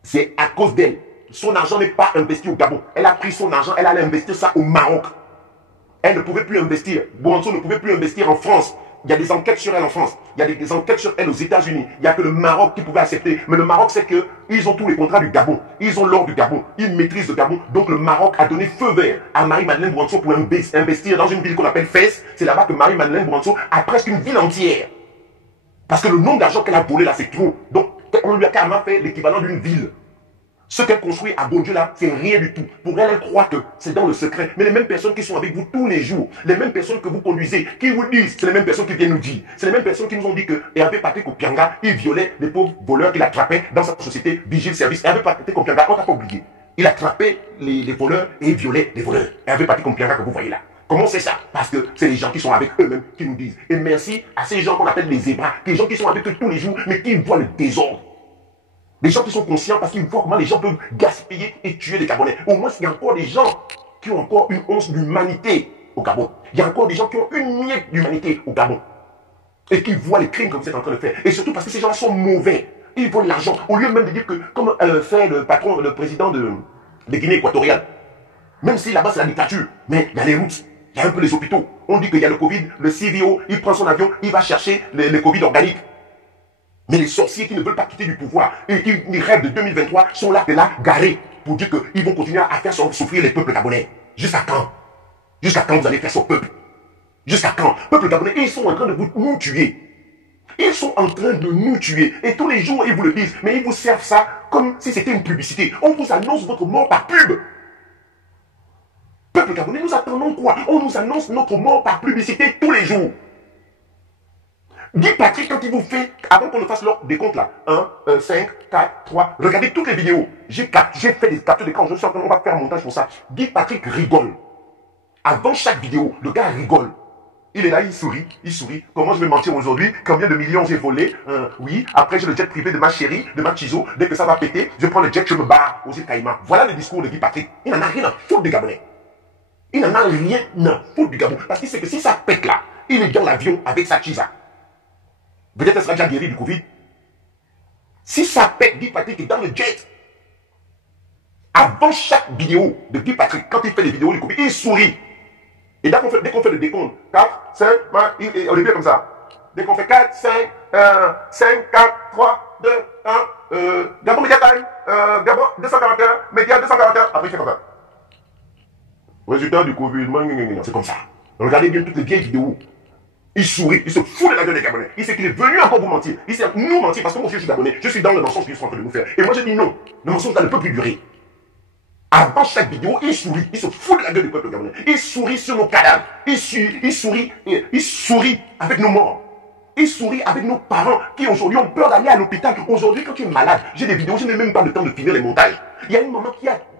C'est à cause d'elle. Son argent n'est pas investi au Gabon. Elle a pris son argent, elle allait investir ça au Maroc. Elle ne pouvait plus investir. Bourantou ne pouvait plus investir en France. Il y a des enquêtes sur elle en France. Il y a des enquêtes sur elle aux États-Unis. Il n'y a que le Maroc qui pouvait accepter. Mais le Maroc, c'est qu'ils ont tous les contrats du Gabon. Ils ont l'or du Gabon. Ils maîtrisent le Gabon. Donc le Maroc a donné feu vert à Marie-Madeleine Bourantou pour investir dans une ville qu'on appelle Fès. C'est là-bas que Marie-Madeleine Bourantou a presque une ville entière. Parce que le nombre d'argent qu'elle a volé là, c'est trop. Donc on lui a carrément fait l'équivalent d'une ville. Ce qu'elle construit à bon Dieu là, c'est rien du tout. Pour elle, elle croit que c'est dans le secret. Mais les mêmes personnes qui sont avec vous tous les jours, les mêmes personnes que vous conduisez, qui vous disent, c'est les mêmes personnes qui viennent nous dire. C'est les mêmes personnes qui nous ont dit que Hervé Patrick Opianga, il violait les pauvres voleurs qu'il attrapait dans sa société Vigile Service. Hervé Patrick Opianga, on t'a pas oublié. Il attrapait les voleurs et il violait les voleurs. Hervé Patrick Opianga que vous voyez là. Comment c'est ça? Parce que c'est les gens qui sont avec eux-mêmes qui nous disent. Et merci à ces gens qu'on appelle les zébras, des gens qui sont avec eux tous les jours, mais qui voient le désordre. Des gens qui sont conscients parce qu'ils voient comment les gens peuvent gaspiller et tuer les Gabonais. Au moins, il y a encore des gens qui ont encore une once d'humanité au Gabon. Il y a encore des gens qui ont une miette d'humanité au Gabon. Et qui voient les crimes que vous êtes en train de faire. Et surtout parce que ces gens sont mauvais. Ils veulent l'argent. Au lieu même de dire que, comme fait le patron, le président de Guinée équatoriale, même si là-bas c'est la dictature, mais il y a les routes, il y a un peu les hôpitaux. On dit qu'il y a le Covid, le CVO, il prend son avion, il va chercher les Covid organiques. Mais les sorciers qui ne veulent pas quitter du pouvoir et qui rêvent de 2023 sont là garés pour dire qu'ils vont continuer à faire souffrir les peuples gabonais. Jusqu'à quand? Jusqu'à quand vous allez faire ça au peuple? Jusqu'à quand? Peuple gabonais, ils sont en train de nous tuer. Ils sont en train de nous tuer. Et tous les jours, ils vous le disent. Mais ils vous servent ça comme si c'était une publicité. On vous annonce votre mort par pub. Peuple gabonais, nous attendons quoi? On nous annonce notre mort par publicité tous les jours. Guy Patrick, quand il vous fait, avant qu'on ne fasse leur décompte là, 1, 5, 4, 3, regardez toutes les vidéos. J'ai fait des captures d'écran, je suis en train, on va faire un montage pour ça. Guy Patrick rigole. Avant chaque vidéo, le gars rigole. Il est là, il sourit, il sourit. Comment je vais mentir aujourd'hui? Combien de millions j'ai volé? Oui, après j'ai le jet privé de ma chérie, de ma Chizo. Dès que ça va péter, je prends le jet, je me barre aux îles Caïmans. Voilà le discours de Guy Patrick. Il n'en a rien à foutre des Gabonais. Il n'en a rien à foutre du Gabon. Parce qu'il sait que si ça pète là, il est dans l'avion avec sa Chiza. Peut-être qu'elle sera déjà guérie du Covid. Si ça pète, Guy Patrick est dans le jet. Avant chaque vidéo de Guy Patrick, quand il fait les vidéos du Covid, il sourit. Et dès qu'on fait le décompte, 4, 5, au début comme ça. Dès qu'on fait 4, 5, 4, 3, 2, 1, Gabon Media Time, Gabon 241, Média 241, après il fait comme ça. Résultat du Covid, c'est comme ça. Regardez bien toutes les vieilles vidéos. Il sourit, il se fout de la gueule des Gabonais. Il sait qu'il est venu encore vous mentir. Il sait nous mentir parce que moi aussi je suis Gabonais. Je suis dans le mensonge qu'ils sont en train de nous faire. Et moi je dis non. Le mensonge là ne peut plus durer. Avant chaque vidéo, il sourit. Il se fout de la gueule du peuple gabonais. Il sourit sur nos cadavres. Il sourit avec nos morts. Il sourit avec nos parents qui aujourd'hui ont peur d'aller à l'hôpital. Aujourd'hui, quand tu es malade, j'ai des vidéos, je n'ai même pas le temps de finir les montages. Il y a une maman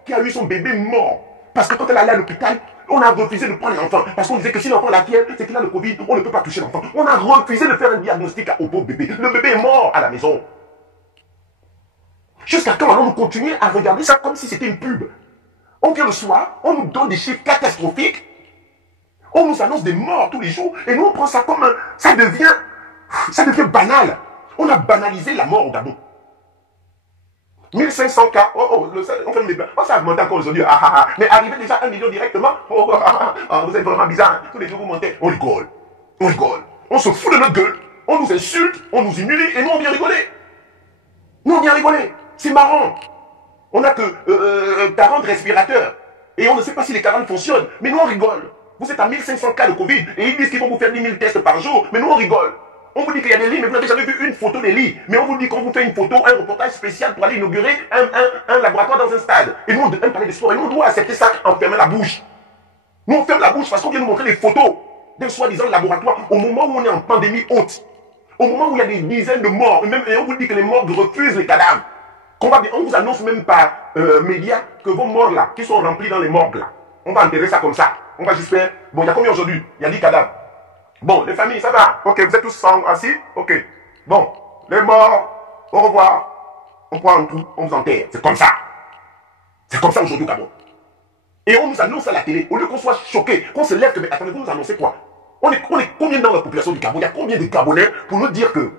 qui a eu son bébé mort. Parce que quand elle allait à l'hôpital, on a refusé de prendre l'enfant. Parce qu'on disait que si l'enfant a la fièvre, c'est qu'il a le Covid, on ne peut pas toucher l'enfant. On a refusé de faire un diagnostic au pauvre bébé. Le bébé est mort à la maison. Jusqu'à quand allons-nous continuer à regarder ça comme si c'était une pub? On vient le soir, on nous donne des chiffres catastrophiques. On nous annonce des morts tous les jours. Et nous, on prend ça comme ça devient banal. On a banalisé la mort au Gabon. 1500 cas. On fait des blagues. Ça a augmenté encore aujourd'hui. Mais arriver déjà à 1 million directement. Vous êtes vraiment bizarre. Hein. Tous les jours, vous montez. On rigole. On rigole. On se fout de notre gueule. On nous insulte. On nous humilie. Et nous, on vient rigoler. Nous, on vient rigoler. C'est marrant. On n'a que 40 respirateurs. Et on ne sait pas si les 40 fonctionnent. Mais nous, on rigole. Vous êtes à 1500 cas de Covid. Et ils disent qu'ils vont vous faire 10 000 tests par jour. Mais nous, on rigole. On vous dit qu'il y a des lits, mais vous n'avez jamais vu une photo des lits. Mais on vous dit qu'on vous fait une photo, un reportage spécial pour aller inaugurer un laboratoire dans un stade. Et nous, un palais de sport. Et nous, on doit accepter ça en fermant la bouche. Nous, on ferme la bouche parce qu'on vient nous montrer des photos d'un soi-disant laboratoire au moment où on est en pandémie haute. Au moment où il y a des dizaines de morts. Et on vous dit que les morts refusent les cadavres. On vous annonce même par médias que vos morts là, qui sont remplis dans les morgues là, on va enterrer ça comme ça. On va juste faire. Bon, il y a combien aujourd'hui? Il y a 10 cadavres. Bon, les familles, ça va? Ok, vous êtes tous assis? Ok. Bon, les morts, au revoir. On prend un trou, on vous enterre. C'est comme ça. C'est comme ça aujourd'hui au Gabon. Et on nous annonce à la télé, au lieu qu'on soit choqué, qu'on se lève, que, mais attendez, vous nous annoncez quoi? On est combien dans la population du Gabon? Il y a combien de Gabonais pour nous dire que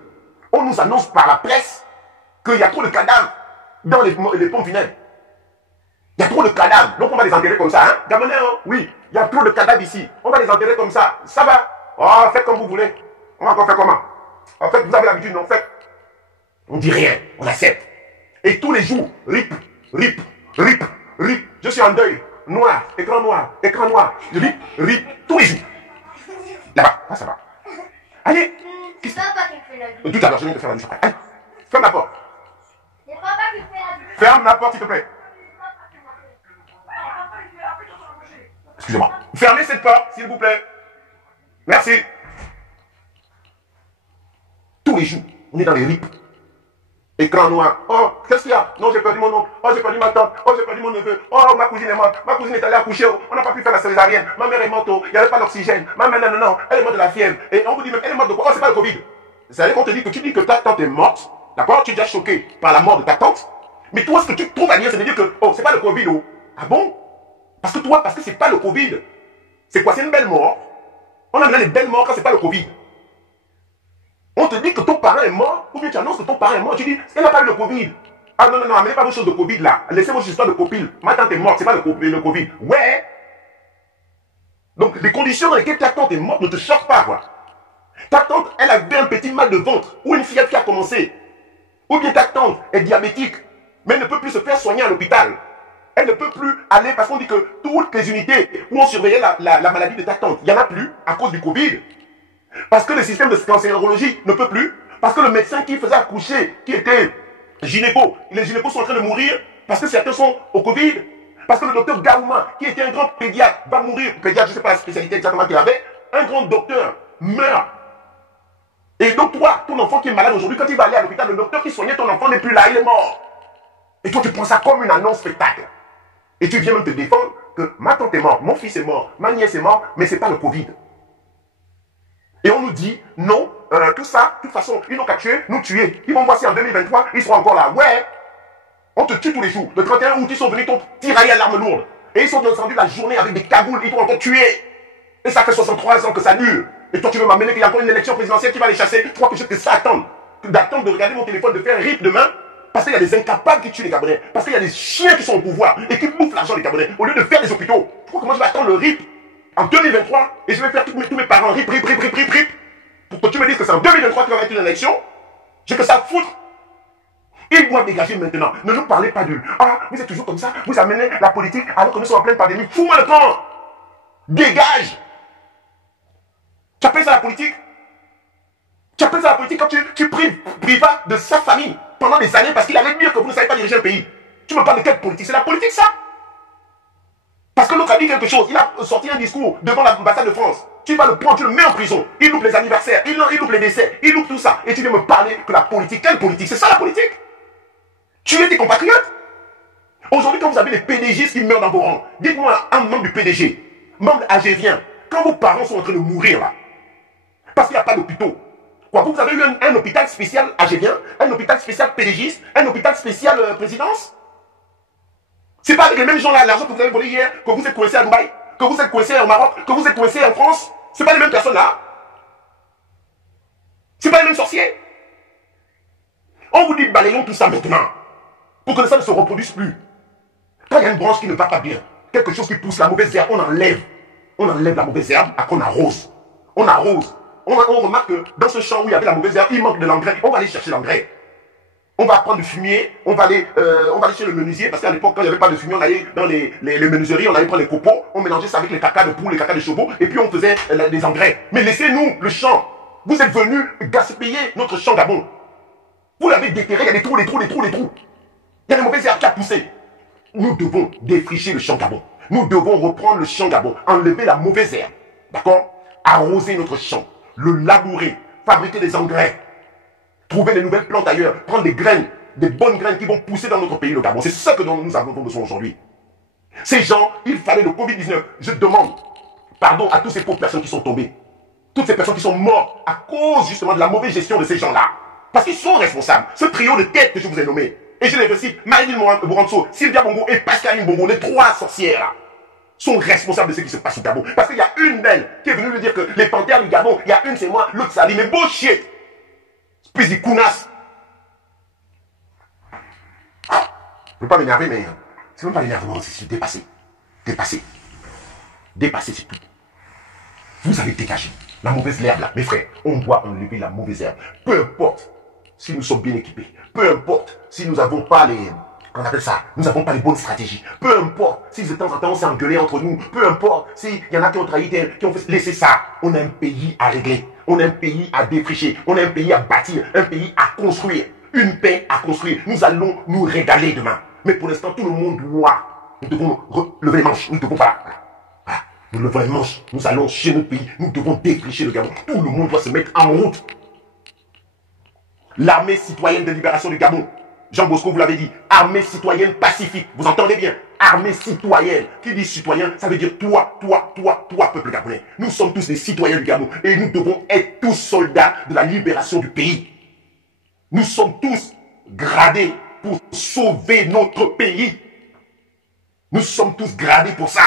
on nous annonce par la presse qu'il y a trop de cadavres dans les pompes funèbres? Il y a trop de cadavres, donc on va les enterrer comme ça, hein? Gabonais, hein? Oui, il y a trop de cadavres ici. On va les enterrer comme ça. Ça va? Oh, faites comme vous voulez. On va encore faire comment? En fait, vous avez l'habitude, non? Faites. On dit rien, on accepte. Et tous les jours, rip, rip, rip, rip. Je suis en deuil. Noir, écran noir, rip, tous les jours. Là-bas, ça va. Allez. C'est papa qui fait la vie. Tout à l'heure, je viens de faire la liste. Allez, ferme la porte. C'est papa qui fait la vie. Ferme la porte, s'il te plaît. Excusez-moi. Fermez cette porte, s'il vous plaît. Merci. Tous les jours, on est dans les rips. Écran noir. Oh, qu'est-ce qu'il y a? Non, j'ai perdu mon oncle. Oh, j'ai perdu ma tante. Oh, j'ai perdu mon neveu. Oh, ma cousine est morte. Ma cousine est allée accoucher. On n'a pas pu faire la césarienne. Ma mère est morte. Il n'y avait pas d'oxygène. Ma mère, non, elle est morte de la fièvre. Et on vous dit même, elle est morte de quoi? Oh, c'est pas le Covid. C'est-à-dire qu'on te dit que tu dis que ta tante est morte. D'accord? Tu es déjà choqué par la mort de ta tante. Mais toi, ce que tu trouves à dire, c'est de dire que, oh, c'est pas le Covid. Oh. Ah bon? Parce que c'est pas le Covid. C'est quoi? C'est une belle mort. On a les belles morts quand c'est pas le Covid. On te dit que ton parent est mort, ou bien tu annonces que ton parent est mort, tu dis, elle n'a pas eu le Covid. Ah non, amenez pas vos choses de Covid là. Laissez vos histoires de copine. Ma tante est morte, c'est pas le Covid. Ouais. Donc les conditions dans lesquelles ta tante est morte ne te choquent pas, quoi. Ta tante, elle avait un petit mal de ventre, ou une fièvre qui a commencé. Ou bien ta tante est diabétique, mais elle ne peut plus se faire soigner à l'hôpital. Elle ne peut plus aller, parce qu'on dit que toutes les unités où on surveillait la maladie de ta tante, il n'y en a plus à cause du Covid. Parce que le système de cancérologie ne peut plus. Parce que le médecin qui faisait accoucher, qui était gynéco, les gynécos sont en train de mourir parce que certains sont au Covid. Parce que le docteur Gaouma, qui était un grand pédiatre, va mourir. Pédiatre, je ne sais pas la spécialité exactement qu'il avait. Un grand docteur meurt. Et donc toi, ton enfant qui est malade aujourd'hui, quand il va aller à l'hôpital, le docteur qui soignait ton enfant n'est plus là, il est mort. Et toi, tu prends ça comme une annonce spectacle. Et tu viens même te défendre que ma tante est morte, mon fils est mort, ma nièce est morte, mais ce n'est pas le Covid. Et on nous dit, non, tout ça, de toute façon, ils n'ont qu'à tuer, nous tuer. Ils vont voir si en 2023, ils seront encore là. Ouais, on te tue tous les jours. Le 31 août, ils sont venus tirailler à l'arme lourde. Et ils sont descendus la journée avec des cagoules, ils t'ont encore tué. Et ça fait 63 ans que ça dure. Et toi, tu veux m'amener qu'il y a encore une élection présidentielle qui va les chasser. Tu crois que je peux ça attendre? D'attendre de regarder mon téléphone, de faire un rip demain? Parce qu'il y a des incapables qui tuent les Camerounais. Parce qu'il y a des chiens qui sont au pouvoir et qui bouffent l'argent des Camerounais. Au lieu de faire des hôpitaux. Tu crois que moi, je vais attendre le rip en 2023 et je vais faire tous mes parents rip. Pour que tu me dises que c'est en 2023 qu'il va y avoir une élection, j'ai que ça à foutre. Ils doivent dégager maintenant. Ne nous parlez pas d'eux. Ah, vous êtes toujours comme ça. Vous amenez la politique alors que nous sommes en pleine pandémie. Fous-moi le camp. Dégage. Tu appelles ça la politique? Tu appelles ça la politique quand tu prives Priva de sa famille pendant des années parce qu'il allait dire que vous ne savez pas diriger un pays. Tu me parles de quelle politique? C'est la politique ça? Parce que l'autre a dit quelque chose. Il a sorti un discours devant l'ambassade de France. Tu vas le prendre, tu le mets en prison. Il loupe les anniversaires, il loupe les décès, il loupe tout ça. Et tu viens me parler que la politique, quelle politique? C'est ça la politique? Tuer tes compatriotes? Aujourd'hui, quand vous avez des PDG qui meurent dans vos rangs, dites-moi un membre du PDG, membre algérien, quand vos parents sont en train de mourir là, parce qu'il n'y a pas d'hôpitaux. Quoi, vous avez eu un hôpital spécial algérien, un hôpital spécial PDGiste, un hôpital spécial présidence? C'est pas avec les mêmes gens là, l'argent que vous avez volé hier, que vous êtes coincé à Dubaï, que vous êtes coincé au Maroc, que vous êtes coincé en France. C'est pas les mêmes personnes là. C'est pas les mêmes sorciers. On vous dit balayons tout ça maintenant. Pour que ça ne se reproduise plus. Quand il y a une branche qui ne va pas bien, quelque chose qui pousse la mauvaise herbe, on enlève. On enlève la mauvaise herbe après on arrose. On arrose. On remarque que dans ce champ où il y avait la mauvaise herbe, il manque de l'engrais. On va aller chercher l'engrais. On va prendre du fumier, on va aller chez le menuisier, parce qu'à l'époque, quand il n'y avait pas de fumier, on allait dans les menuiseries, on allait prendre les copeaux, on mélangeait ça avec les caca de poule, les caca de chevaux, et puis on faisait des engrais. Mais laissez-nous le champ. Vous êtes venus gaspiller notre champ Gabon. Vous l'avez déterré, il y a des trous. Il y a des mauvaises herbes qui ont poussé. Nous devons défricher le champ Gabon. Nous devons reprendre le champ Gabon, enlever la mauvaise herbe, d'accord? Arroser notre champ, le labourer, fabriquer des engrais. Trouver de nouvelles plantes ailleurs, prendre des graines, des bonnes graines qui vont pousser dans notre pays, le Gabon. C'est ça que nous avons besoin aujourd'hui. Ces gens, il fallait le Covid-19. Je demande pardon à toutes ces pauvres personnes qui sont tombées. Toutes ces personnes qui sont mortes à cause justement de la mauvaise gestion de ces gens-là. Parce qu'ils sont responsables. Ce trio de têtes que je vous ai nommé. Et je les recite, Marilyn Moranso, Sylvia Bongo et Pascaline Bongo, les trois sorcières là, sont responsables de ce qui se passe au Gabon. Parce qu'il y a une d'elles qui est venue lui dire que les panthères du Gabon, il y a une c'est moi, l'autre c'est Ali. Mais bullshit! Puis des counas. Je ne veux pas m'énerver, mais c'est même pas l'énervement, c'est dépassé. Dépassé, c'est tout. Vous avez dégagé la mauvaise herbe là. Mes frères, on doit enlever la mauvaise herbe. Peu importe si nous sommes bien équipés. Peu importe si nous n'avons pas les... Qu'on appelle ça, nous n'avons pas les bonnes stratégies. Peu importe si de temps en temps on s'est engueulé entre nous. Peu importe s'il y en a qui ont trahi, qui ont fait... Laissez ça. On a un pays à régler. On a un pays à défricher. On a un pays à bâtir. Un pays à construire. Une paix à construire. Nous allons nous régaler demain. Mais pour l'instant, tout le monde voit. Nous devons lever les manches. Nous devons pas. Nous levons les manches. Nous allons chez notre pays. Nous devons défricher le Gabon. Tout le monde doit se mettre en route. L'armée citoyenne de libération du Gabon. Jean Bosco, vous l'avez dit. Armée citoyenne pacifique. Vous entendez bien? Armée citoyenne. Qui dit citoyen? Ça veut dire toi, peuple gabonais. Nous sommes tous des citoyens du Gabon. Et nous devons être tous soldats de la libération du pays. Nous sommes tous gradés pour sauver notre pays. Nous sommes tous gradés pour ça.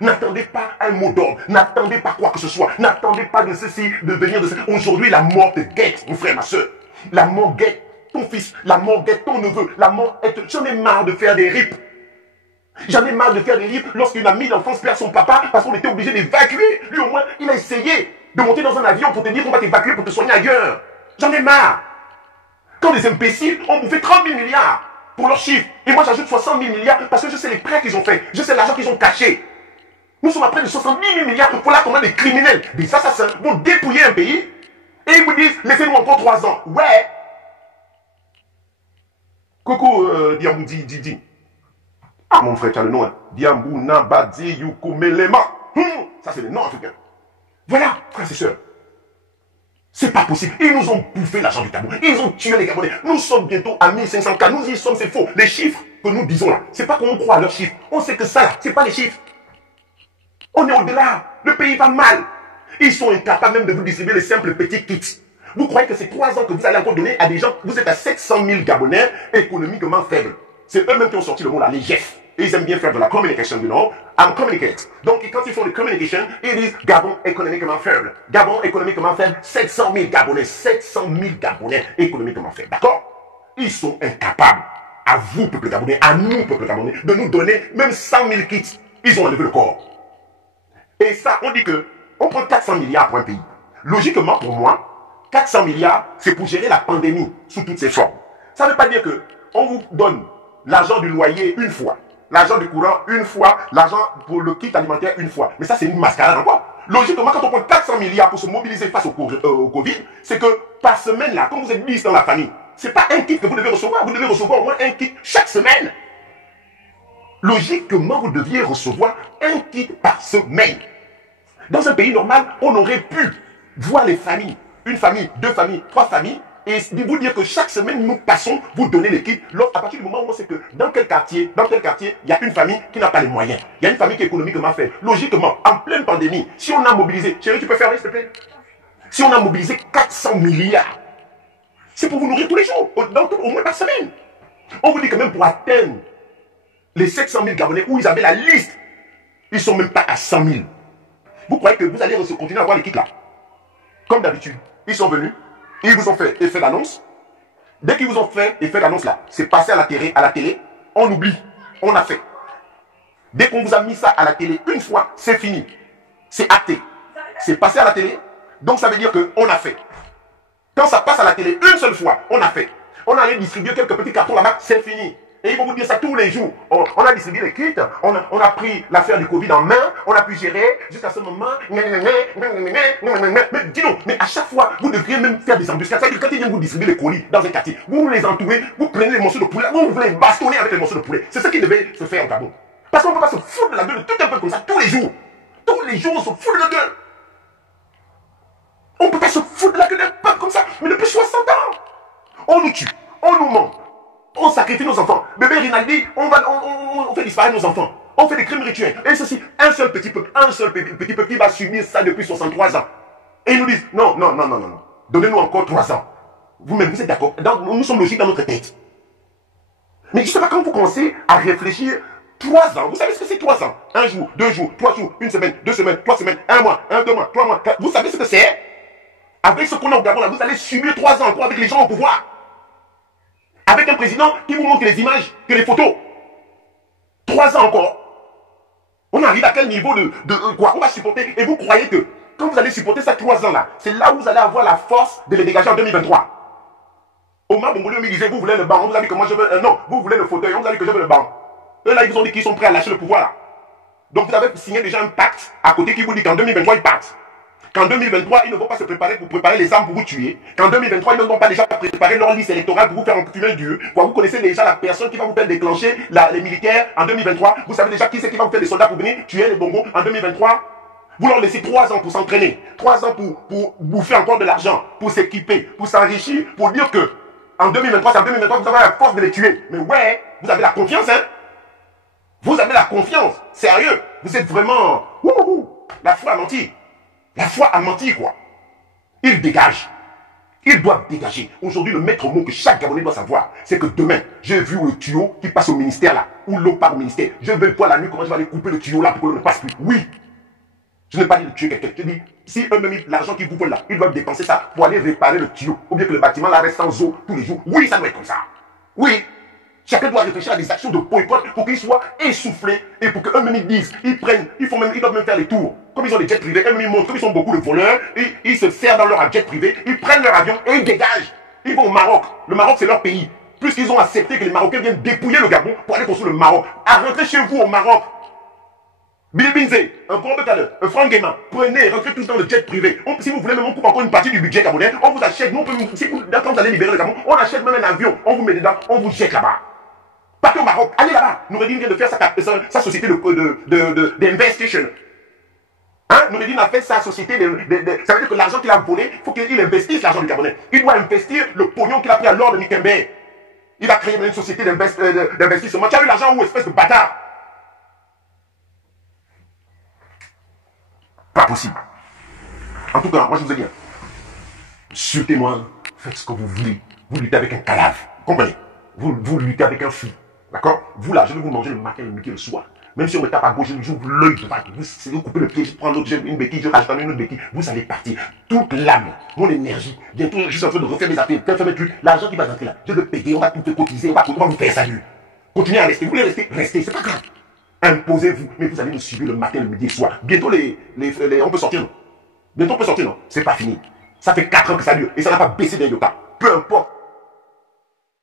N'attendez pas un mot d'ordre. N'attendez pas quoi que ce soit. N'attendez pas de ceci, de venir de ceci. Aujourd'hui, la mort te guette, mon frère, ma soeur. La mort guette ton fils. La mort guette ton neveu. La mort est... J'en ai marre de faire des rips. J'en ai marre de faire des rips lorsqu'une amie d'enfance perd son papa parce qu'on était obligé d'évacuer. Lui, au moins, il a essayé de monter dans un avion pour te dire qu'on va t'évacuer pour te soigner ailleurs. J'en ai marre. Quand les imbéciles ont bouffé 30 000 milliards pour leurs chiffres, et moi j'ajoute 60 000 milliards parce que je sais les prêts qu'ils ont fait, je sais l'argent qu'ils ont caché. Nous sommes à près de 70 000 milliards. Voilà comment des criminels, des assassins vont dépouiller un pays et ils vous disent laissez-nous encore 3 ans. Ouais. Coucou Diambou Didi. Ah mon frère, tu as le nom. Hein. Diambou Nabadi Yukumelema. Ça c'est le nom africain. Voilà, frères et sœurs. C'est pas possible. Ils nous ont bouffé l'argent du Gabon. Ils ont tué les Gabonais. Nous sommes bientôt à 1500 cas. Nous y sommes, c'est faux. Les chiffres que nous disons là, c'est pas qu'on croit à leurs chiffres. On sait que ça là, c'est pas les chiffres. On est au-delà. Le pays va mal. Ils sont incapables même de vous distribuer les simples petits kits. Vous croyez que c'est 3 ans que vous allez encore donner à des gens. Vous êtes à 700 000 Gabonais économiquement faibles. C'est eux-mêmes qui ont sorti le mot là, les GEF. Et ils aiment bien faire de la communication, you know. I'm communicate. Donc, quand ils font de communication, ils disent Gabon économiquement faible. Gabon économiquement faible, 700 000 Gabonais. 700 000 Gabonais économiquement faibles. D'accord? Ils sont incapables, à vous, peuple gabonais, à nous, peuple gabonais, de nous donner même 100 000 kits. Ils ont enlevé le corps. Et ça, on dit que on prend 400 milliards pour un pays. Logiquement, pour moi, 400 milliards, c'est pour gérer la pandémie sous toutes ses formes. Ça ne veut pas dire que on vous donne l'argent du loyer une fois. L'argent du courant une fois, l'argent pour le kit alimentaire une fois. Mais ça, c'est une mascarade encore. Logiquement, quand on prend 400 milliards pour se mobiliser face au Covid, c'est que par semaine, là, quand vous êtes 10 dans la famille, c'est pas un kit que vous devez recevoir. Vous devez recevoir au moins un kit chaque semaine. Logiquement, vous deviez recevoir un kit par semaine. Dans un pays normal, on aurait pu voir les familles. Une famille, 2 familles, 3 familles. Et vous dire que chaque semaine, nous passons, vous donnez les kits. À partir du moment où on sait que dans quel quartier, il y a une famille qui n'a pas les moyens. Il y a une famille qui est économiquement faible. Logiquement, en pleine pandémie, si on a mobilisé, chérie, tu peux fermer, s'il te plaît? Si on a mobilisé 400 milliards, c'est pour vous nourrir tous les jours, au moins par semaine. On vous dit que même pour atteindre les 700 000 Gabonais où ils avaient la liste, ils ne sont même pas à 100 000. Vous croyez que vous allez continuer à avoir les kits là? Comme d'habitude, ils sont venus. Ils vous ont fait effet d'annonce. Dès qu'ils vous ont fait effet d'annonce là, c'est passé à la télé, on oublie, on a fait. Dès qu'on vous a mis ça à la télé une fois, c'est fini. C'est acté. C'est passé à la télé, donc ça veut dire qu'on a fait. Quand ça passe à la télé une seule fois, on a fait. On allait distribuer quelques petits cartons là-bas, c'est fini. Et ils vont vous dire ça tous les jours. On a distribué les kits, on a pris l'affaire du Covid en main, on a pu gérer jusqu'à ce moment. Mais dis-donc, mais à chaque fois, vous devriez même faire des embuscades. C'est-à-dire quand ils viennent vous distribuer les colis dans un quartier, vous les entourez, vous prenez les morceaux de poulet, vous les bastonnez avec les morceaux de poulet. C'est ce qui devait se faire au Gabon. Parce qu'on ne peut pas se foutre de la gueule de tout un peu comme ça tous les jours. Tous les jours, on se fout de la gueule. On ne peut pas se foutre de la gueule d'un peuple comme ça. Mais depuis 60 ans, on nous tue, on nous ment. On sacrifie nos enfants. Bébé Rinaldi, on fait disparaître nos enfants. On fait des crimes rituels. Et ceci, un seul petit peuple qui va subir ça depuis 63 ans. Et ils nous disent, non. Donnez-nous encore 3 ans. Vous-même, vous êtes d'accord? Nous sommes logiques dans notre tête. Mais je ne sais pas quand vous commencez à réfléchir, 3 ans. Vous savez ce que c'est 3 ans? 1 jour, 2 jours, 3 jours, 1 semaine, 2 semaines, 3 semaines, 1 mois, 2 mois, 3 mois, 4. Vous savez ce que c'est? Avec ce qu'on a au Gabon là, vous allez subir 3 ans encore avec les gens au pouvoir. Avec un président qui vous montre les images, que les photos. 3 ans encore. On arrive à quel niveau de quoi on va supporter? Et vous croyez que quand vous allez supporter ça 3 ans là, c'est là où vous allez avoir la force de les dégager en 2023. Omar Bongoulé me disait, vous voulez le banc, on vous a dit que moi je veux... non, vous voulez le fauteuil, on vous a dit que je veux le banc. Eux là, ils vous ont dit qu'ils sont prêts à lâcher le pouvoir là. Donc vous avez signé déjà un pacte à côté qui vous dit qu'en 2023, ils partent. Qu'en 2023, ils ne vont pas se préparer pour préparer les armes pour vous tuer. Qu'en 2023, ils ne vont pas déjà préparer leur liste électorale pour vous faire enculer Dieu. Vous connaissez déjà la personne qui va vous faire déclencher les militaires en 2023. Vous savez déjà qui c'est qui va vous faire des soldats pour venir tuer les bongos en 2023. Vous leur laissez 3 ans pour s'entraîner. 3 ans pour bouffer encore de l'argent, pour s'équiper, pour s'enrichir, pour dire que en 2023, c'est en 2023 que vous avez la force de les tuer. Mais ouais, vous avez la confiance, hein. Vous avez la confiance. Sérieux. Vous êtes vraiment... La foi a menti. La foi a menti, quoi. Ils dégagent. Ils doivent dégager. Aujourd'hui, le maître mot que chaque Gabonais doit savoir, c'est que demain, j'ai vu le tuyau qui passe au ministère là, ou l'eau part au ministère. Je vais voir la nuit comment je vais aller couper le tuyau là pour que l'eau ne passe plus. Oui. Je n'ai pas dit de tuer quelqu'un. Je dis, si eux-mêmes, l'argent qu'ils vous volent là, ils doivent dépenser ça pour aller réparer le tuyau. Ou bien que le bâtiment là reste sans eau tous les jours. Oui, ça doit être comme ça. Oui. Chacun doit réfléchir à des actions de boycott pour qu'ils soient essoufflés et pour qu'eux-mêmes ils disent, ils prennent, ils doivent même faire les tours. Comme ils ont des jets privés, eux-mêmes ils montrent, comme ils sont beaucoup de voleurs, ils se servent dans leur jet privé, ils prennent leur avion et ils dégagent. Ils vont au Maroc. Le Maroc c'est leur pays. Puisqu'ils ont accepté que les Marocains viennent dépouiller le Gabon pour aller construire le Maroc. À rentrer chez vous au Maroc. Billy Binze, un gros bétaleur, un franc gaiement, prenez, rentrez tout le temps le jet privé. Si vous voulez même, on coupe encore une partie du budget gabonais, on vous achète, nous, si vous, quand vous allez libérer le Gabon, on achète même un avion, on vous met dedans, on vous jette là-bas. Partez au Maroc, allez là-bas. Noureddin vient de faire sa société d'investigation. Hein? Noureddin a fait sa société ça veut dire que l'argent qu'il a volé, il faut qu'il investisse l'argent du Gabonais. Il doit investir le pognon qu'il a pris à l'or de Nikembe. Il va créer une société d'investissement. Tu as eu l'argent où, espèce de bâtard? Pas possible. En tout cas, moi je vous ai dit, insultez-moi, faites ce que vous voulez. Vous luttez avec un cadavre. Comprenez? Vous luttez avec un fou. D'accord? Vous là, je vais vous manger le matin, le midi, le soir. Même si on me tape à gauche, j'ouvre l'œil devant. Vous coupez le pied, je prends l'autre, une béquille, je rajoute une autre béquille. Vous allez partir. Toute l'âme, mon énergie. Bientôt, je suis en train de refaire mes affaires, faire mes trucs. L'argent qui va rentrer là, je vais payer, on va tout cotiser, on va vous faire salut. Continuez à rester. Vous voulez rester? Restez, c'est pas grave. Imposez-vous, mais vous allez nous suivre le matin, le midi, le soir. Bientôt, on peut sortir, non? Bientôt, on peut sortir, non? C'est pas fini. Ça fait 4 ans que ça dure et ça n'a pas baissé d'un iota. Peu importe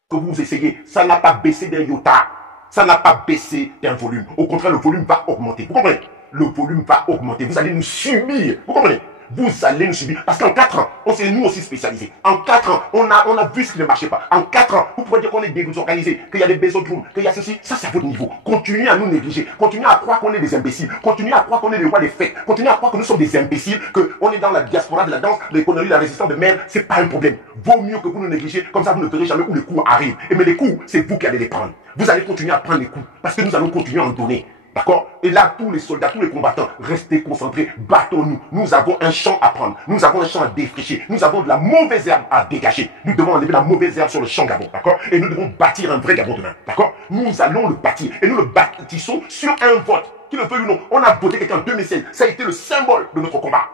que vous essayez, ça n'a pas baissé d'un iota. Ça n'a pas baissé d'un volume. Au contraire, le volume va augmenter. Vous comprenez? Le volume va augmenter. Vous allez nous subir. Vous comprenez? Vous allez nous subir. Parce qu'en 4 ans, on s'est nous aussi spécialisés. En 4 ans, on a vu ce qui ne marchait pas. En 4 ans, vous pouvez dire qu'on est désorganisé, qu'il y a des bésodromes, qu'il y a ceci. Ça, c'est à votre niveau. Continuez à nous négliger. Continuez à croire qu'on est des imbéciles. Continuez à croire qu'on est les rois des fêtes. Continuez à croire que nous sommes des imbéciles, qu'on est dans la diaspora de la danse, l'économie, la résistance de merde. C'est pas un problème. Vaut mieux que vous nous négligez. Comme ça, vous ne verrez jamais où les coups arrivent. Et mais les coups, c'est vous qui allez les prendre. Vous allez continuer à prendre les coups. Parce que nous allons continuer à en donner. D'accord? Et là, tous les soldats, tous les combattants, restez concentrés, battons-nous. Nous avons un champ à prendre. Nous avons un champ à défricher. Nous avons de la mauvaise herbe à dégager. Nous devons enlever la mauvaise herbe sur le champ Gabon. D'accord? Et nous devons bâtir un vrai Gabon demain. D'accord? Nous allons le bâtir. Et nous le bâtissons sur un vote. Qu'il le veuille ou non. On a voté quelqu'un en 2016. Ça a été le symbole de notre combat.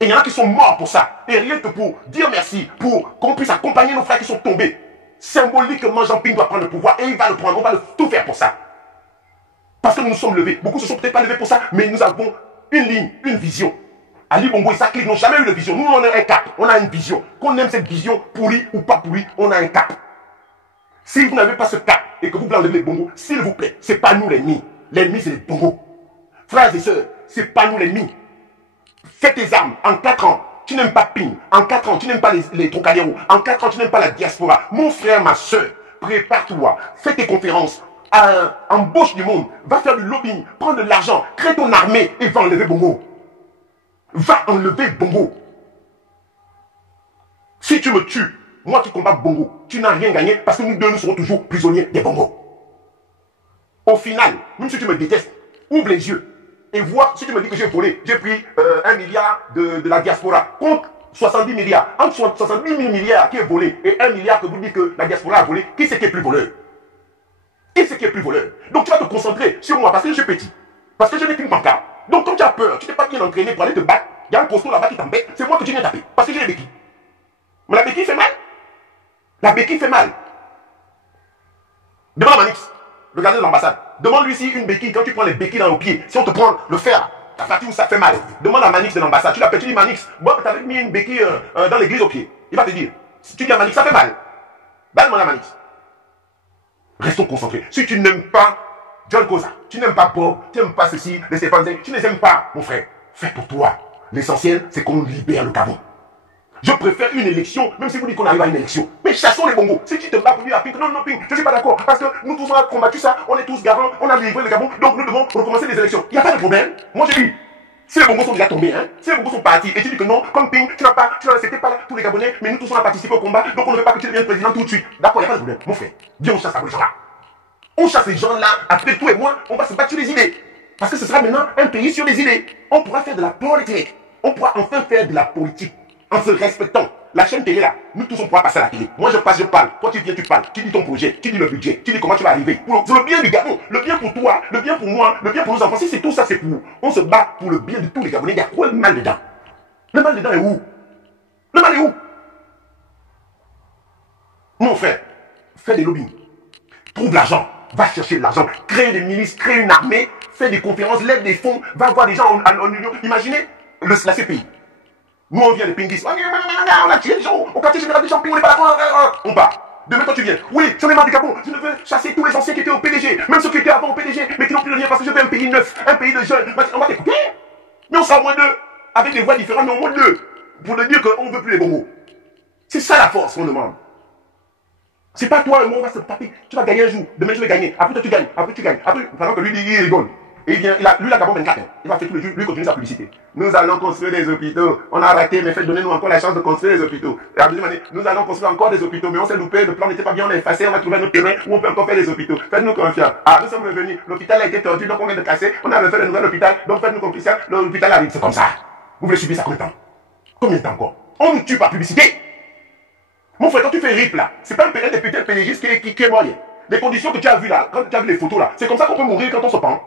Et il y en a qui sont morts pour ça. Et rien que pour dire merci, pour qu'on puisse accompagner nos frères qui sont tombés. Symboliquement, Jean-Ping doit prendre le pouvoir et il va le prendre. On va tout faire pour ça. Parce que nous nous sommes levés. Beaucoup ne se sont peut-être pas levés pour ça, mais nous avons une ligne, une vision. Ali Bongo et Sakli n'ont jamais eu de vision. Nous, on a un cap. On a une vision. Qu'on aime cette vision, pourrie ou pas pourrie, on a un cap. Si vous n'avez pas ce cap et que vous voulez enlever les bongos, s'il vous plaît, c'est pas nous l'ennemi. L'ennemi, c'est les bongos. Frères et sœurs, c'est pas nous l'ennemi. Fais tes armes en 4 ans. Tu n'aimes pas Ping. En 4 ans, tu n'aimes pas les Trocadéros. En 4 ans, tu n'aimes pas la diaspora. Mon frère, ma sœur, prépare-toi. Fais tes conférences. Embauche du monde, va faire du lobbying, prends de l'argent, crée ton armée et va enlever Bongo. Va enlever Bongo. Si tu me tues, moi qui combats Bongo, tu n'as rien gagné parce que nous deux nous serons toujours prisonniers des Bongo. Au final, même si tu me détestes, ouvre les yeux et vois, si tu me dis que j'ai volé, j'ai pris 1 milliard de la diaspora contre 70 milliards. Entre 70 000 milliards qui est volé et 1 milliard que vous dites que la diaspora a volé, qui c'est qui est plus voleur? Qui c'est qui est plus voleur? Donc tu vas te concentrer sur moi parce que je suis petit. Parce que je n'ai qu'une pancarte. Donc quand tu as peur, tu n'es pas bien entraîné pour aller te battre, il y a un poteau là-bas qui t'embête, c'est moi que tu viens taper. Parce que j'ai les béquilles. Mais la béquille fait mal. La béquille fait mal. Demande à Manix, le gardien de l'ambassade. Demande-lui si une béquille, quand tu prends les béquilles dans le pied, si on te prend le fer, ta partie où ça fait mal. Demande à Manix de l'ambassade. Tu l'appelles, tu dis Manix, bon, tu avais mis une béquille dans l'église au pied. Il va te dire, si tu dis à Manix, ça fait mal. Va demander à Manix. Restons concentrés. Si tu n'aimes pas John Koza, tu n'aimes pas Bob, tu n'aimes pas ceci, les Stéphane, tu ne les aimes pas, mon frère. Fais pour toi. L'essentiel, c'est qu'on libère le Gabon. Je préfère une élection, même si vous dites qu'on arrive à une élection. Mais chassons les bongos. Si tu te bats pour lui à Pink, non, non, Pink, je ne suis pas d'accord. Parce que nous tous, on a combattu ça, on est tous garants, on a livré le Gabon, donc nous devons recommencer les élections. Il n'y a pas de problème. Moi, j'ai dit, si les bongos sont déjà tombés, hein, si les bongos sont partis, et tu dis que non, comme Pink, c'était pas là, tous les Gabonais, mais nous tous, on a participé au combat, donc on ne veut pas que tu deviennes président tout de suite. D'accord, il n'y a pas de problème. Mon frère, viens, on chasse les gens-là. On chasse les gens-là, après toi et moi, on va se battre sur les idées. Parce que ce sera maintenant un pays sur les idées. On pourra faire de la politique. On pourra enfin faire de la politique en se respectant. La chaîne télé là, nous tous on pourra passer à la télé. Moi je passe, je parle. Toi tu viens, tu parles. Tu dis ton projet, tu dis le budget, tu dis comment tu vas arriver. C'est le bien du Gabon, le bien pour toi, le bien pour moi, le bien pour nos enfants. Si c'est tout ça, c'est pour nous. On se bat pour le bien de tous les Gabonais. Il y a quoi le mal dedans? Le mal dedans est où? Le mal est où? Mon frère, fais des lobbying. Trouve l'argent. Va chercher de l'argent. Crée des milices, crée une armée, fais des conférences, lève des fonds, va voir des gens en union. Imaginez la CPI. Nous, on vient de Pingis. On a tué des gens. Au quartier général des champions, on n'est pas d'accord. On part. Demain, toi, tu viens. Oui, j'en ai marre du Gabon. Je ne veux chasser tous les anciens qui étaient au PDG. Même ceux qui étaient avant au PDG, mais qui n'ont plus de lien parce que je veux un pays neuf, un pays de jeunes. On va t'écouter. Mais on sera au moins deux. Avec des voix différentes, mais au moins deux. Pour te dire qu'on ne veut plus les bongos. C'est ça la force qu'on demande. C'est pas toi et moi, on va se taper. Tu vas gagner un jour. Demain, je vais gagner. Après, toi, tu gagnes. Après, tu gagnes. Après, pendant que lui, il rigole. Et il vient, lui, la Gabon 24, il va faire tous les jours, lui continue sa publicité. Nous allons construire des hôpitaux. On a arrêté, mais donnez-nous encore la chance de construire des hôpitaux. Et à la deuxième année, nous allons construire encore des hôpitaux, mais on s'est loupé, le plan n'était pas bien, on a effacé, on a trouvé notre terrain où on peut encore faire des hôpitaux. Faites-nous confiance. Ah, nous sommes revenus, l'hôpital a été tordu, donc on vient de casser, on a refait le nouvel hôpital, donc faites-nous confiance, l'hôpital arrive. C'est comme ça. Vous voulez subir ça combien de temps? Combien de temps encore? On nous tue par publicité. Mon frère, quand tu fais RIP là, c'est pas un des putains de pénégistes qui est mort. Les conditions que tu as vues là, quand tu as vu les photos là, c'est comme ça qu'on peut mourir quand on se pend.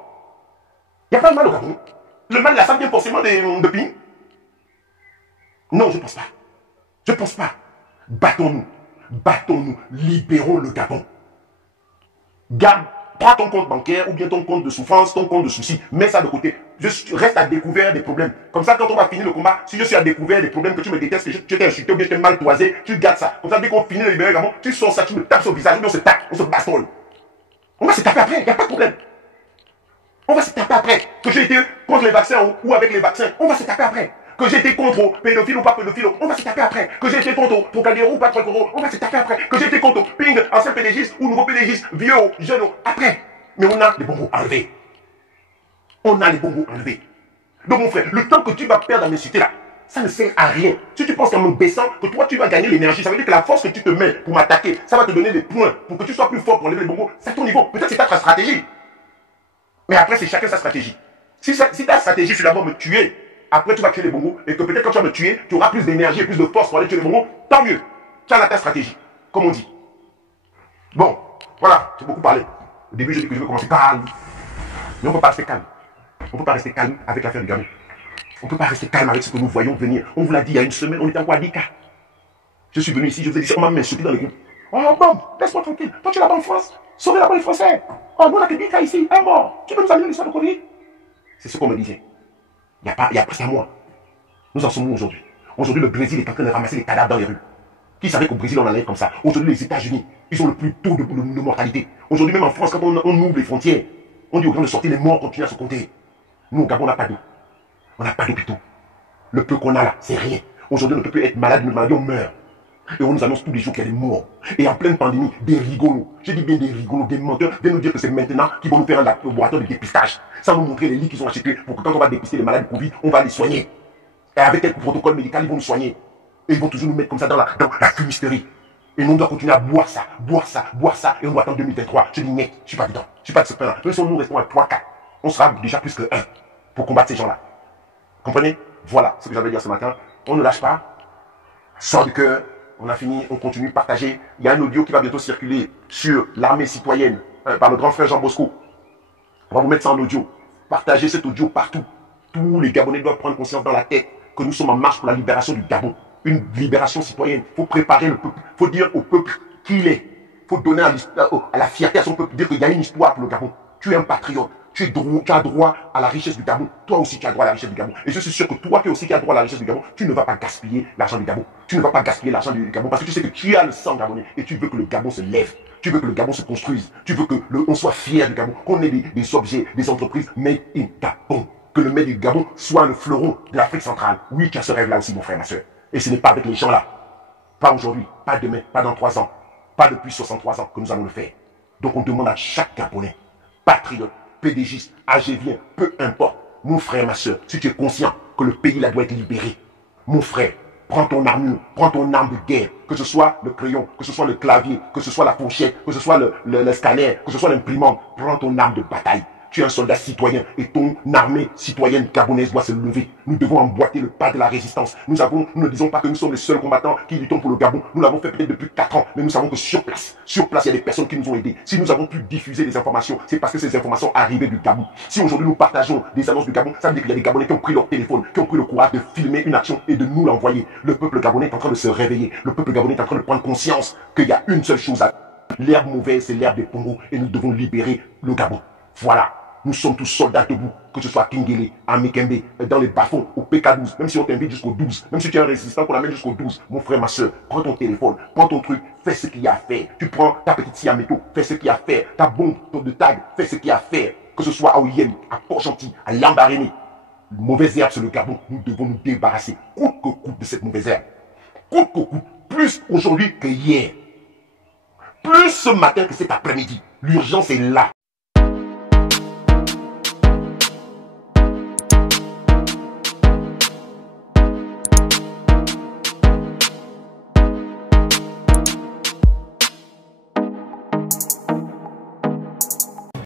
Il n'y a pas de mal au Gabon. Le mal, là, ça vient forcément de Ping. Non, je ne pense pas. Je ne pense pas. Battons-nous. Battons-nous. Libérons le Gabon. Garde, prends ton compte bancaire ou bien ton compte de souffrance, ton compte de soucis. Mets ça de côté. Je reste à découvert des problèmes. Comme ça, quand on va finir le combat, si je suis à découvert des problèmes que tu me détestes, que tu t'es insulté ou bien tu t'es mal toisé, tu gardes ça. Comme ça, dès qu'on finit de libérer le Gabon, tu sors ça, tu me tapes sur le visage, ou bien on se tape, on se bastonne. On va se taper après, il n'y a pas de problème. On va se taper après. Que j'ai été contre les vaccins ou avec les vaccins, on va se taper après. Que j'ai été contre pédophile ou pas pédophile, on va se taper après. Que j'ai été contre Trocadéro ou pas Trocadéro, on va se taper après. Que j'ai été contre Ping, ancien pédégiste ou nouveau pédégiste, vieux, jeune, après. Mais on a les bonbons enlevés. On a les bonbons enlevés. Donc mon frère, le temps que tu vas perdre à m'insulter là, ça ne sert à rien. Si tu penses qu'en me baissant, que toi tu vas gagner l'énergie, ça veut dire que la force que tu te mets pour m'attaquer, ça va te donner des points pour que tu sois plus fort pour enlever les bonbons. C'est à ton niveau. Peut-être c'est ta stratégie. Mais après, c'est chacun sa stratégie. Si ta stratégie, c'est d'abord me tuer, après tu vas tuer les bongos, et que peut-être quand tu vas me tuer, tu auras plus d'énergie et plus de force pour aller tuer les bongos, tant mieux. Tu as ta stratégie, comme on dit. Bon, voilà, j'ai beaucoup parlé. Au début, je dis que je vais commencer calme. Mais on ne peut pas rester calme. On ne peut pas rester calme avec l'affaire du Gabon. On ne peut pas rester calme avec ce que nous voyons venir. On vous l'a dit il y a une semaine, on était encore à Dika. Je suis venu ici, je vous ai dit, on m'a insulté dans les groupes. Oh, bon, laisse-moi tranquille. Toi, tu es là-bas en France. Sauvez là-bas les Français. Oh, nous, on a que Dika ici, un mort. Tu peux nous amener l'histoire de Covid? C'est ce qu'on me disait. Il y a presque un mois. Nous en sommes où aujourd'hui? Aujourd'hui, le Brésil est en train de ramasser les cadavres dans les rues. Qui savait qu'au Brésil, on allait comme ça? Aujourd'hui, les États-Unis, ils ont le plus taux de mortalité. Aujourd'hui, même en France, quand on ouvre les frontières, on dit aux gens de sortir, les morts continuent à se compter. Nous, au Gabon, on n'a pas d'eau. On n'a pas d'hôpitaux. Le peu qu'on a là, c'est rien. Aujourd'hui, on ne peut plus être malade d'une maladie, on meurt. Et on nous annonce tous les jours qu'il y a des morts. Et en pleine pandémie, des rigolos, je dis bien des rigolos, des menteurs, viennent nous dire que c'est maintenant qu'ils vont nous faire un laboratoire de dépistage. Sans nous montrer les lits qu'ils ont achetés pour que quand on va dépister les malades de Covid, on va les soigner. Et avec quelques protocoles médicaux, ils vont nous soigner. Et ils vont toujours nous mettre comme ça dans la fumisterie. Et nous, on doit continuer à boire ça, boire ça, boire ça. Et on doit attendre 2023. Je dis, net, je suis pas dedans. Je suis pas de ce pain-là. Même si nous restons à 3, 4, on sera déjà plus que 1 pour combattre ces gens-là. Comprenez? Voilà ce que j'avais à dire ce matin. On ne lâche pas. Sort du cœur. On a fini, on continue de partager. Il y a un audio qui va bientôt circuler sur l'armée citoyenne par le grand frère Jean Bosco. On va vous mettre ça en audio. Partagez cet audio partout. Tous les Gabonais doivent prendre conscience dans la tête que nous sommes en marche pour la libération du Gabon. Une libération citoyenne. Il faut préparer le peuple. Il faut dire au peuple qui il est. Il faut donner à la fierté à son peuple. Dire qu'il y a une histoire pour le Gabon. Tu es un patriote. Tu as droit à la richesse du Gabon. Toi aussi, tu as droit à la richesse du Gabon. Et je suis sûr que toi qui as droit à la richesse du Gabon, tu ne vas pas gaspiller l'argent du Gabon. Tu ne vas pas gaspiller l'argent du Gabon parce que tu sais que tu as le sang gabonais et tu veux que le Gabon se lève. Tu veux que le Gabon se construise. Tu veux que on soit fier du Gabon, qu'on ait des objets, des entreprises made in Gabon. que le maire du Gabon soit le fleuron de l'Afrique centrale. Oui, tu as ce rêve-là aussi, mon frère, ma soeur. Et ce n'est pas avec les gens là. Pas aujourd'hui, pas demain, pas dans 3 ans, pas depuis 63 ans que nous allons le faire. Donc on demande à chaque Gabonais, patriote, pédégiste, agévien, peu importe, mon frère, ma soeur, si tu es conscient que le pays là doit être libéré, mon frère, prends ton armure, prends ton arme de guerre, que ce soit le crayon, que ce soit le clavier, que ce soit la fourchette, que ce soit le scanner, que ce soit l'imprimante, prends ton arme de bataille. Tu es un soldat citoyen et ton armée citoyenne gabonaise doit se lever. Nous devons emboîter le pas de la résistance. Nous ne disons pas que nous sommes les seuls combattants qui luttons pour le Gabon. Nous l'avons fait peut-être depuis 4 ans, mais nous savons que sur place, il y a des personnes qui nous ont aidés. Si nous avons pu diffuser des informations, c'est parce que ces informations arrivaient du Gabon. Si aujourd'hui nous partageons des annonces du Gabon, ça veut dire qu'il y a des Gabonais qui ont pris leur téléphone, qui ont pris le courage de filmer une action et de nous l'envoyer. Le peuple gabonais est en train de se réveiller. Le peuple gabonais est en train de prendre conscience qu'il y a une seule chose à faire. L'herbe mauvaise, c'est l'herbe des Pongos et nous devons libérer le Gabon. Voilà. Nous sommes tous soldats debout, que ce soit à Kingele, à Mekembe, dans les bas-fonds, au PK12, même si on t'invite jusqu'au 12, même si tu es un résistant qu'on amène jusqu'au 12, mon frère, ma soeur, prends ton téléphone, prends ton truc, fais ce qu'il y a à faire. Tu prends ta petite scie à métaux, fais ce qu'il y a à faire. Ta bombe de tag, fais ce qu'il y a à faire. Que ce soit à Oyem, à Port-Gentil, à Lambaréné. Mauvaise herbe sur le Gabon, nous devons nous débarrasser, coûte que coûte, de cette mauvaise herbe. Coûte que coûte, plus aujourd'hui que hier. Plus ce matin que cet après-midi. L'urgence est là.